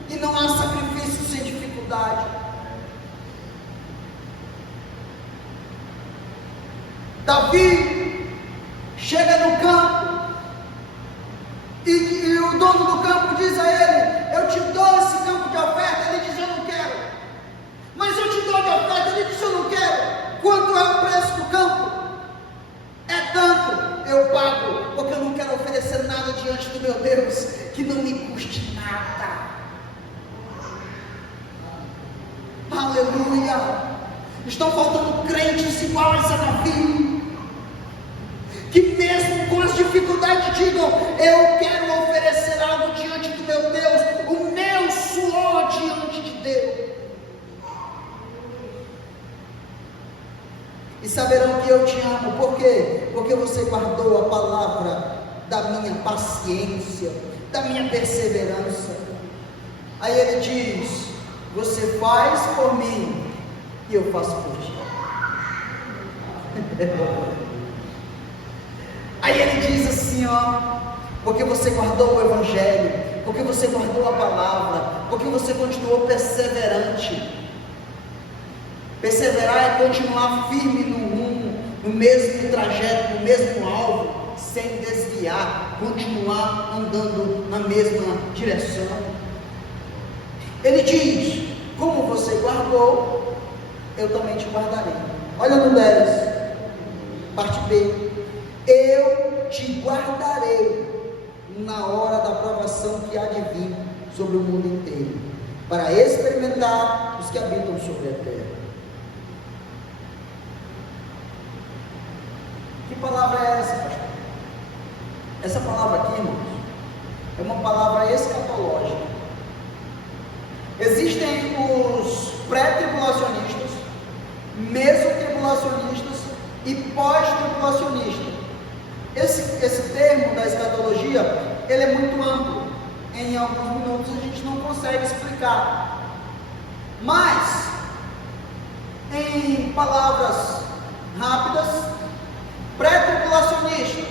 e não há sacrifício sem dificuldade. Davi chega no campo, e o dono do campo diz a ele: eu te dou esse campo de oferta. Ele diz: eu não quero. Mas eu te dou de oferta. Ele diz: eu não quero. Quanto é o preço do campo? É tanto, eu pago, porque eu não quero oferecer nada diante do meu Deus que não me custe nada. Aleluia. Estão faltando crentes iguais a Davi, que mesmo com as dificuldades digam: eu quero oferecer algo diante do meu Deus, o meu suor diante de Deus, e saberão que eu te amo. Por quê? Porque você guardou a palavra da minha paciência, da minha perseverança. Aí ele diz: você faz por mim e eu faço por ti. Aí ele diz assim, porque você guardou o Evangelho, porque você guardou a palavra, porque você continuou perseverante. Perseverar é continuar firme no rumo, no mesmo trajeto, no mesmo alvo, sem desviar, continuar andando na mesma direção. Ele diz: como você guardou, eu também te guardarei. Olha no 10, parte B: eu te guardarei na hora da provação que há de vir sobre o mundo inteiro, para experimentar os que habitam sobre a terra. Que palavra é essa, pastor? Essa palavra aqui, irmãos, é uma palavra escatológica. Existem os pré-tribulacionistas, mesotribulacionistas e pós-tribulacionistas. Esse termo da escatologia, ele é muito amplo. Em alguns minutos a gente não consegue explicar. Mas, em palavras rápidas, pré-tribulacionista.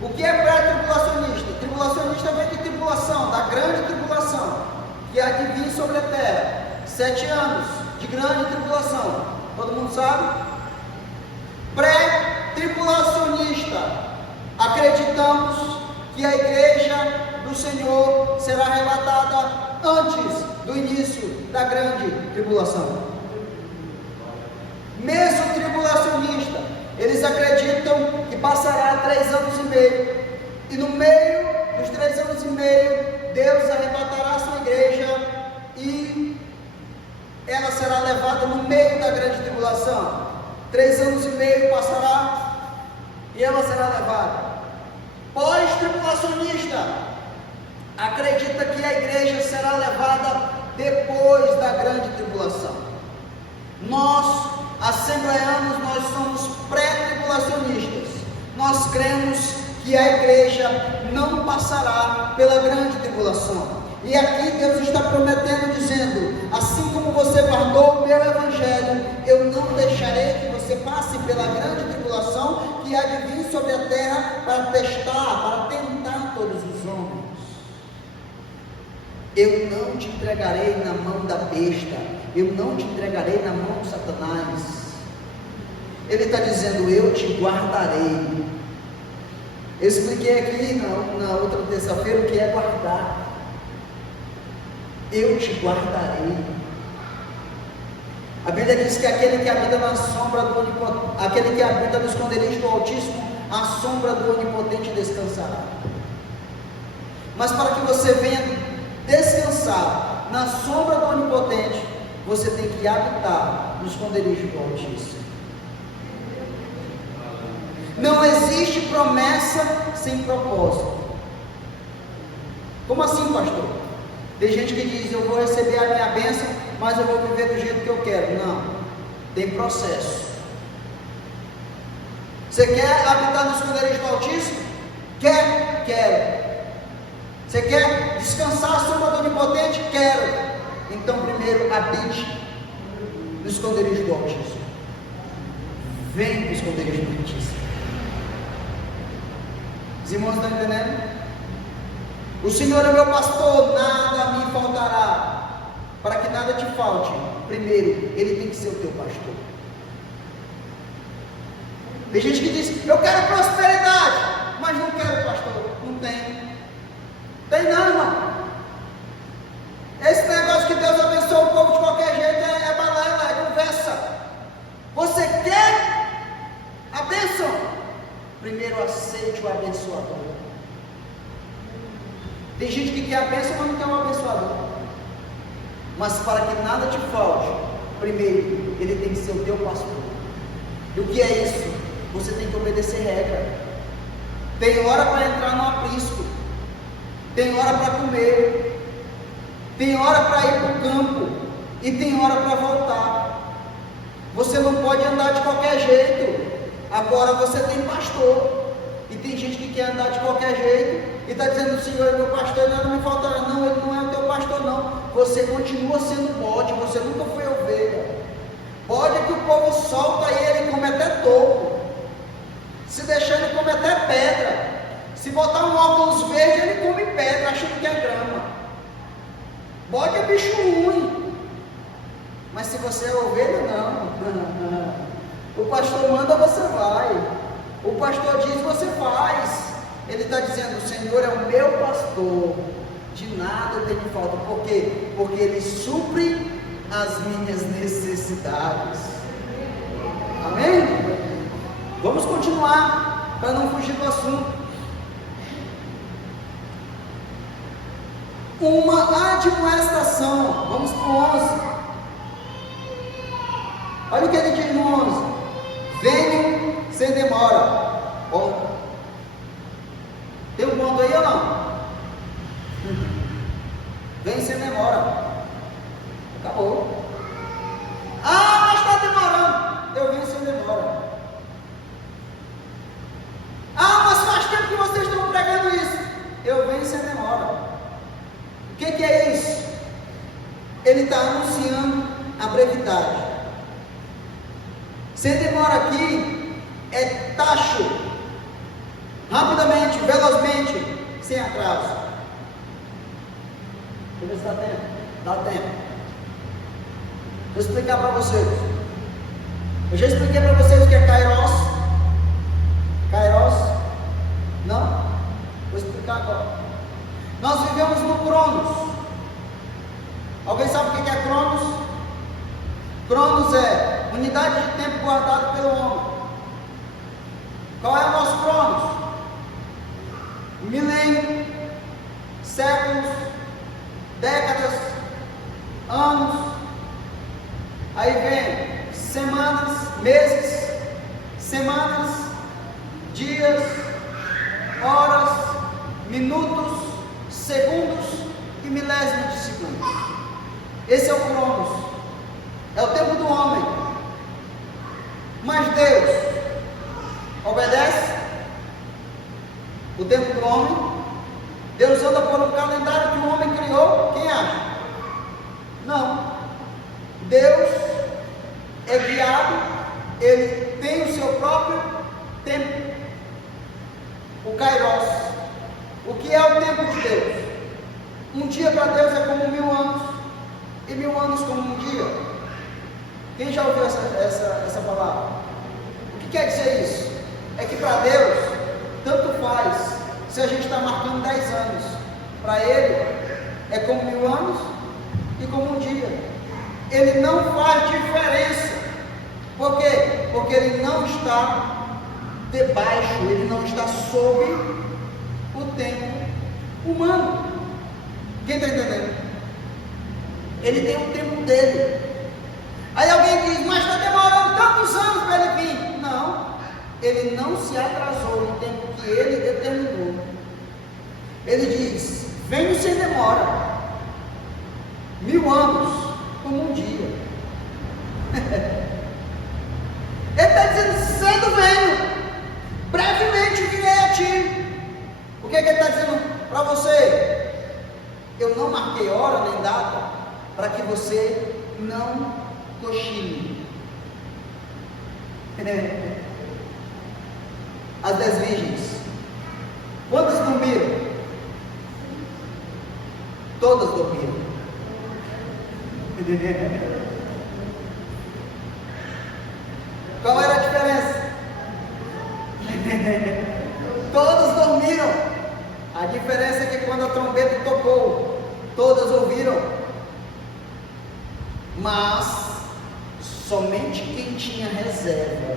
O que é pré-tribulacionista? Tribulacionista vem de tribulação, da grande tribulação, que há de vir sobre a terra. 7 anos de grande tribulação. Todo mundo sabe? Pré-tribulacionista. Acreditamos que a igreja do Senhor será arrebatada antes do início da grande tribulação. Mesotribulacionista. Eles acreditam que passará 3 anos e meio, e no meio dos 3 anos e meio, Deus arrebatará a sua igreja, e ela será levada no meio da grande tribulação. 3 anos e meio passará, e ela será levada. Pós-tribulacionista acredita que a igreja será levada depois da grande tribulação. Nós, assembleanos, nós somos pré-tribulacionistas. Nós cremos que a igreja não passará pela grande tribulação. E aqui Deus está prometendo, dizendo: assim como você guardou o meu evangelho, eu não deixarei que você passe pela grande tribulação que há de vir sobre a terra para testar, para tentar todos os homens. Eu não te entregarei na mão da besta, eu não te entregarei na mão de Satanás. Ele está dizendo: eu te guardarei. Eu expliquei aqui na outra terça-feira o que é guardar. Eu te guardarei. A Bíblia diz que aquele que habita na sombra do Onipotente, aquele que habita no esconderijo do Altíssimo, a sombra do Onipotente descansará. Mas para que você venha descansar na sombra do Onipotente, você tem que habitar no esconderijo do Altíssimo. Não existe promessa sem propósito. Como assim, pastor? Tem gente que diz: eu vou receber a minha bênção, mas eu vou viver do jeito que eu quero. Não, tem processo. Você quer habitar no esconderijo do Altíssimo? Quer? Quero. Você quer descansar à sombra do Onipotente? Quero. Então primeiro habite no esconderijo do Altíssimo. Vem para o esconderijo do Altíssimo. Os irmãos estão entendendo? O Senhor é meu pastor, nada me faltará. Para que nada te falte, primeiro, Ele tem que ser o teu pastor. Tem gente que diz, eu quero prosperidade, mas não quero pastor. Não tem. Tem não, irmão. Esse negócio que Deus abençoa o povo de qualquer jeito é balela, é conversa. Você quer a bênção? Primeiro aceite o abençoador. Tem gente que quer a bênção, mas não quer o abençoador. Mas para que nada te falte, primeiro, Ele tem que ser o teu pastor. E o que é isso? Você tem que obedecer regra. Tem hora para entrar no aprisco, tem hora para comer, tem hora para ir para o campo, e tem hora para voltar. Você não pode andar de qualquer jeito. Agora você tem pastor, e tem gente que quer andar de qualquer jeito, e está dizendo, o Senhor é meu pastor, nada me faltará. Não, Ele não é o teu pastor não. Você continua sendo bode, você nunca foi ovelha. Bode é que o povo solta e ele come até toco. Se deixar ele come até pedra. Se botar um óculos verde, ele come pedra, achando que é grama. Bode é bicho ruim. Mas se você é ovelha, não. O pastor manda, você vai. O pastor diz, você faz. Ele está dizendo, o Senhor é o meu pastor, de nada eu tenho falta. Por quê? Porque Ele supre as minhas necessidades. Amém? Vamos continuar, para não fugir do assunto. Uma admoestação. Vamos para o 11. Olha o que ele diz no 11. Venham sem demora. Ponto. Tem um ponto aí ou não? Vem sem demora. Acabou. Ah, mas está demorando. Eu venho sem demora. Ah, mas faz tempo que vocês estão pregando isso. Eu venho sem demora. O que é isso? Ele está anunciando a brevidade. Sem demora aqui é tacho. Rapidamente, velozmente, sem atraso. Deixa eu ver se dá tempo. Dá tempo. Vou explicar para vocês. Eu já expliquei para vocês o que é Kairos. Kairos? Não? Vou explicar agora. Nós vivemos no Cronos. Alguém sabe o que é Cronos? Cronos é unidade de tempo guardada pelo homem. Qual é o nosso Cronos? Milênio, séculos, décadas, anos. Aí vem semanas, meses, semanas, dias, horas, minutos, segundos e milésimos de segundos. Esse é o Cronos. É o tempo do homem. Mas Deus obedece o tempo do homem. Deus anda por um calendário que o homem criou. Quem acha? Não. Deus é guiado, Ele tem o seu próprio tempo. O Kairos. O que é o tempo de Deus? Um dia para Deus é como 1000 anos, e 1000 anos como um dia. Quem já ouviu essa palavra? O que quer dizer isso? É que para Deus, tanto faz se a gente está marcando 10 anos. Para Ele, é como 1000 anos e como um dia. Ele não faz diferença. Por quê? Porque Ele não está debaixo, Ele não está sob o tempo humano. Quem está entendendo? Ele tem o tempo dele. Aí alguém diz, mas está demorando tantos anos para ele vir. Não, ele não se atrasou no tempo que ele determinou. Ele diz, venho sem demora. 1000 anos como um dia. Ele está dizendo, cedo venho, brevemente virei a ti. O que ele está dizendo para você? Eu não marquei hora nem data para que você não cochile. As 10 virgens, quantas dormiram? Todas dormiram. Qual era a diferença? Todos dormiram. A diferença é que quando a trombeta tocou, todas ouviram. Mas somente quem tinha reserva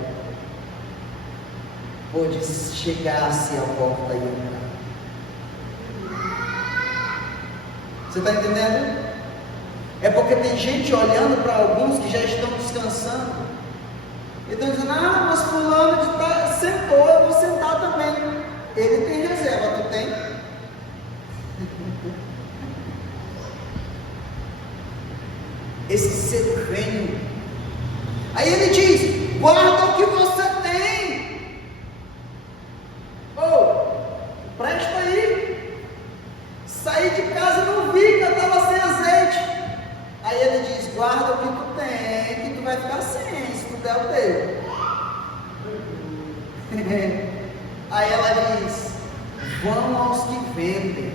pôde chegar-se à porta e entrar. Você está entendendo? É porque tem gente olhando para alguns que já estão descansando e estão dizendo: ah, mas fulano sentou, eu vou sentar também. Ele tem reserva, tu tem? Esse ser vem. Aí ele diz: guarda o que você tem. Presta aí. Saí de casa e não vi que eu estava sem azeite. Aí ele diz: guarda o que tu tem, que tu vai ficar sem, se tu der o teu. Aí ela diz: vão aos que vendem.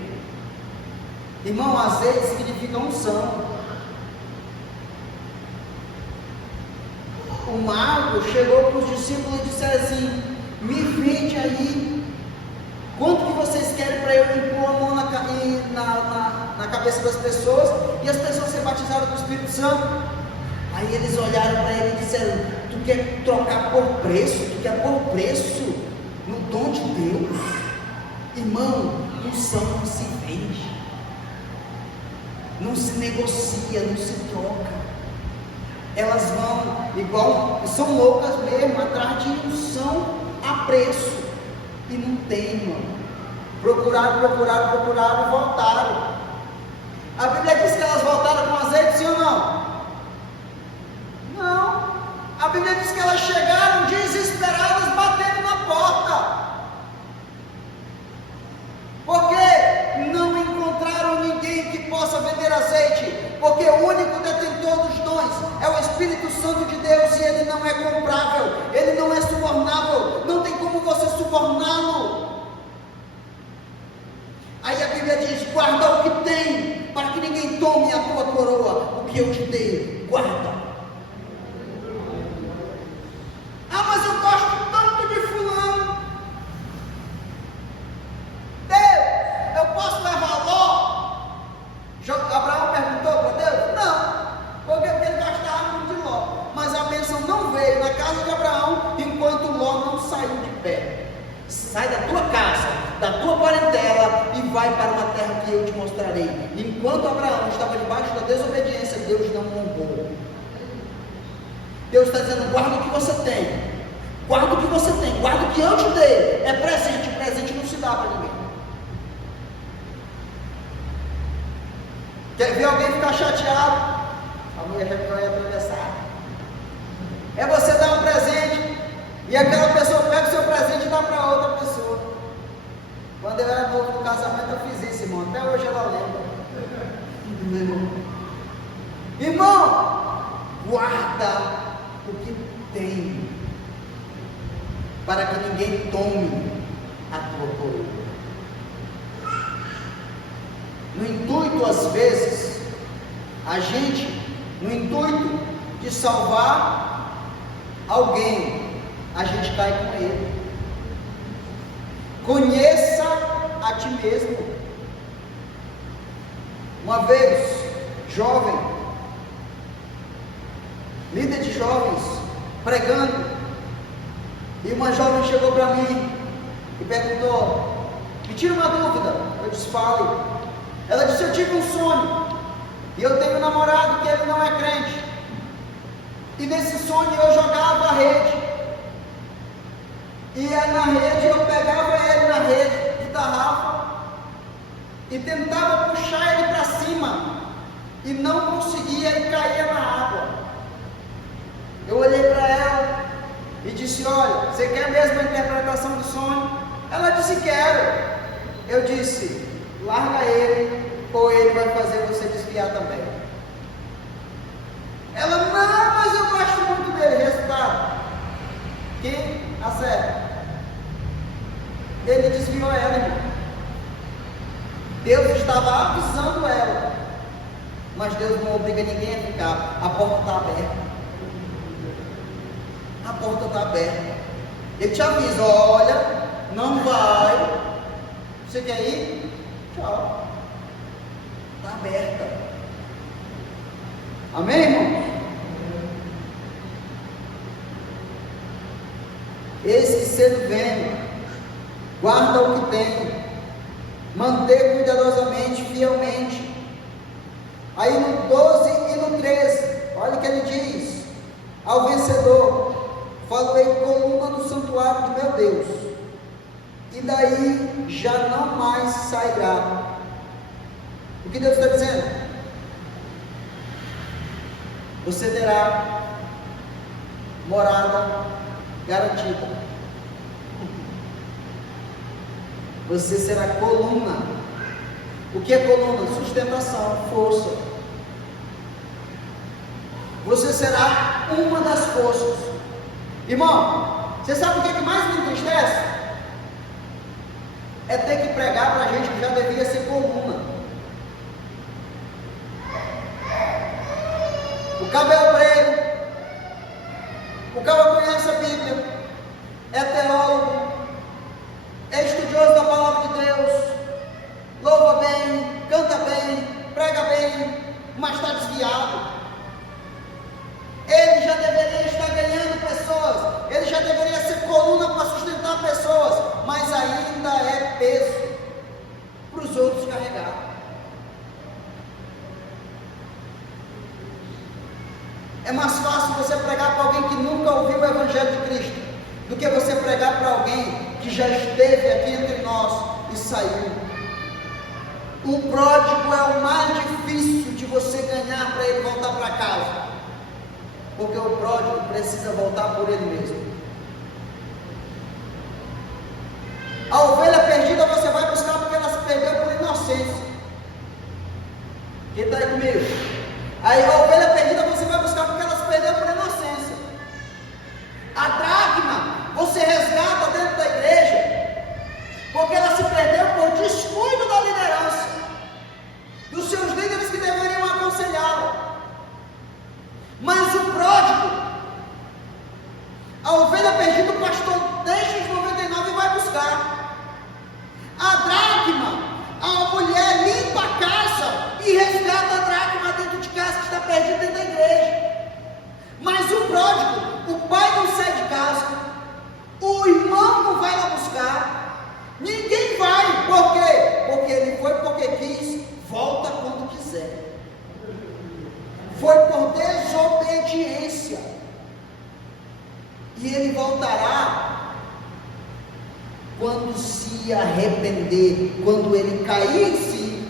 Irmão, azeite significa unção. O mago chegou para os discípulos e disse assim: me vende aí, quanto que vocês querem para eu impor a mão na cabeça das pessoas e as pessoas serem batizadas com o Espírito Santo? Aí eles olharam para ele e disseram: tu quer trocar por preço? Tu quer pôr preço no dom de Deus? Irmão, unção não se vende, não se negocia, não se troca. Elas vão igual, são loucas mesmo, atrás de unção a preço, e não tem, irmão. Procuraram e voltaram. A Bíblia diz que elas voltaram com azeite, sim ou não? Não. A Bíblia diz que elas chegaram desesperadas, batendo na porta, porque não encontraram ninguém que possa vender azeite, porque o único detentor dos dons é o Espírito Santo de Deus, e ele não é comprável, ele não é subornável, não tem como você suborná-lo. Aí a Bíblia diz: guarda o que tem, para que ninguém tome a tua coroa. O que eu te dei, guarda. Ah, mas eu gosto tanto de fulano. Deus, eu posso levar Ló? Abraão perguntou para Deus? Não, porque ele gostava muito de Ló. Mas a bênção não veio na casa de Abraão enquanto Ló não saiu de pé. Sai da tua casa, da tua parentela e vai para uma terra que eu te mostrarei. Enquanto Abraão estava debaixo da desobediência, Deus não honrou. Deus está dizendo: guarda o que você tem, guarda o que você tem, guarda o que eu te dei. É presente, presente não se dá para ninguém. Quer ver alguém ficar chateado? A mulher já vai atravessar. É você dar um presente e aquela pessoa pega o seu presente e dá para outra pessoa. Quando eu era novo no casamento, eu fiz isso, irmão. Até hoje ela lembra. Irmão, guarda o que tem, para que ninguém tome a tua coroa. No intuito, às vezes, a gente, no intuito de salvar alguém, a gente cai com ele. Conheça a ti mesmo. Uma vez, jovem, líder de jovens, pregando, e uma jovem chegou para mim e perguntou: me tira uma dúvida. Eu disse: fale. Ela disse: eu tive um sonho, e eu tenho um namorado que ele não é crente, e nesse sonho eu jogava a rede, e na rede eu pegava ele na rede de tarrafa e tentava puxar ele para cima, e não conseguia, e caía na água. Eu olhei para ela e disse: olha, você quer mesmo a interpretação do sonho? Ela disse: quero. Eu disse: larga ele, ou ele vai fazer você desviar também. Ela: não, mas eu gosto muito dele. Resultado: quem acerta? Ele desviou ela, irmão. Deus estava avisando ela, mas Deus não obriga ninguém a ficar. A porta está aberta. A porta está aberta. Ele te avisa: olha, não vai. Você quer ir? Tchau. Está aberta. Amém, irmão? Eis que cedo venho, guarda o que tem, manter cuidadosamente, fielmente. Aí no 12 e no 13, olha o que ele diz: ao vencedor, falei coluna do santuário do meu Deus, e daí já não mais sairá. O que Deus está dizendo? Você terá morada garantida. Você será coluna. O que é coluna? Sustentação, força. Você será uma das forças. Irmão, você sabe o que é que mais me entristece? É ter que pregar para a gente que já deveria ser coluna. O cabo é obreiro, o cabo conhece a Bíblia, é teólogo, é estudioso da palavra de Deus, louva bem, canta bem, prega bem, mas está desviado. Ele já deveria estar ganhando pessoas, ele já deveria ser coluna para sustentar pessoas, mas ainda é peso para os outros carregar. É mais fácil você pregar para alguém que nunca ouviu o Evangelho de Cristo, do que você pregar para alguém que já esteve aqui entre nós e saiu. O pródigo é o mais difícil de você ganhar para ele voltar para casa, porque o pródigo precisa voltar por ele mesmo. A ovelha perdida você vai buscar porque ela se perdeu por inocência. Quem está aí comigo? Aí a ovelha perdida você vai buscar porque ela se perdeu por inocência. A dracma você resgata dentro da igreja porque ela se perdeu por descuido da liderança, dos seus líderes que deveriam aconselhá-la. Mas o pródigo, a ovelha perdida, o pastor deixa os 99 e vai buscar. A dracma, a mulher limpa a casa e resgata a dracma dentro de casa que está perdida dentro da igreja. Mas o pródigo, o pai não sai de casa, o irmão não vai lá buscar, ninguém vai. Por quê? Porque ele foi porque quis, volta quando quiser. Foi por desobediência, e ele voltará quando se arrepender, quando ele cair em si.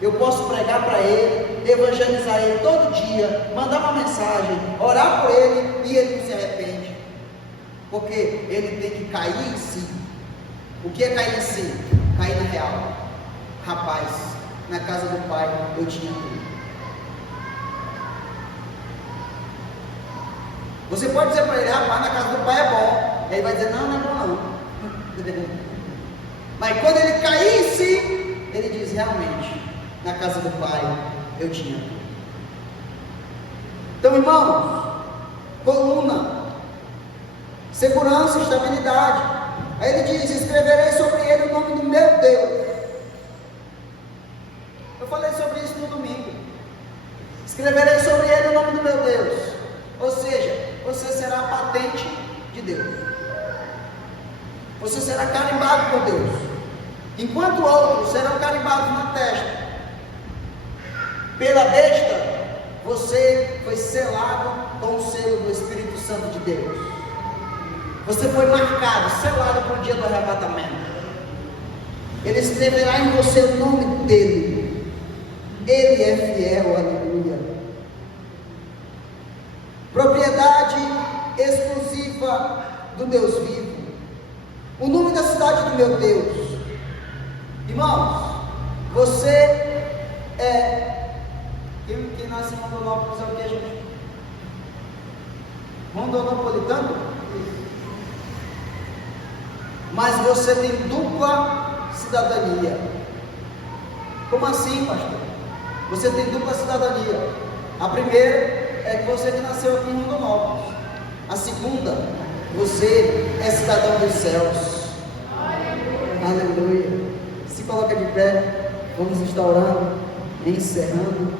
Eu posso pregar para ele, evangelizar ele todo dia, mandar uma mensagem, orar por ele, e ele não se arrepende, porque ele tem que cair em si. O que é cair em si? Cair na real. Rapaz, na casa do pai eu tinha tudo. Você pode dizer para ele: rapaz, na casa do pai é bom. Ele vai dizer: não, não é bom não. Mas quando ele cair em si, ele diz: realmente, na casa do pai eu tinha tudo. Então, irmãos, coluna, segurança, estabilidade. Aí ele diz: escreverei sobre ele o nome do meu Deus. Eu falei sobre isso no domingo. Escreverei sobre ele o nome do meu Deus. Ou seja, você será a patente de Deus. Você será carimbado por Deus, enquanto outros serão carimbados na testa. Pela besta, você foi selado com o selo do Espírito Santo de Deus. Você foi marcado, selado para o dia do arrebatamento. Ele escreverá em você o nome dele. Ele é fiel, aleluia. Propriedade exclusiva do Deus vivo. O nome da cidade do meu Deus. Irmãos, você é... Quem nasce em Rondonópolis é o que, gente? Rondonopolitano? Mas você tem dupla cidadania. Como assim, pastor? Você tem dupla cidadania. A primeira é que você que nasceu aqui em Rondonópolis. A segunda, você é cidadão dos céus. Aleluia. Se coloca de pé, vamos estar orando, encerrando.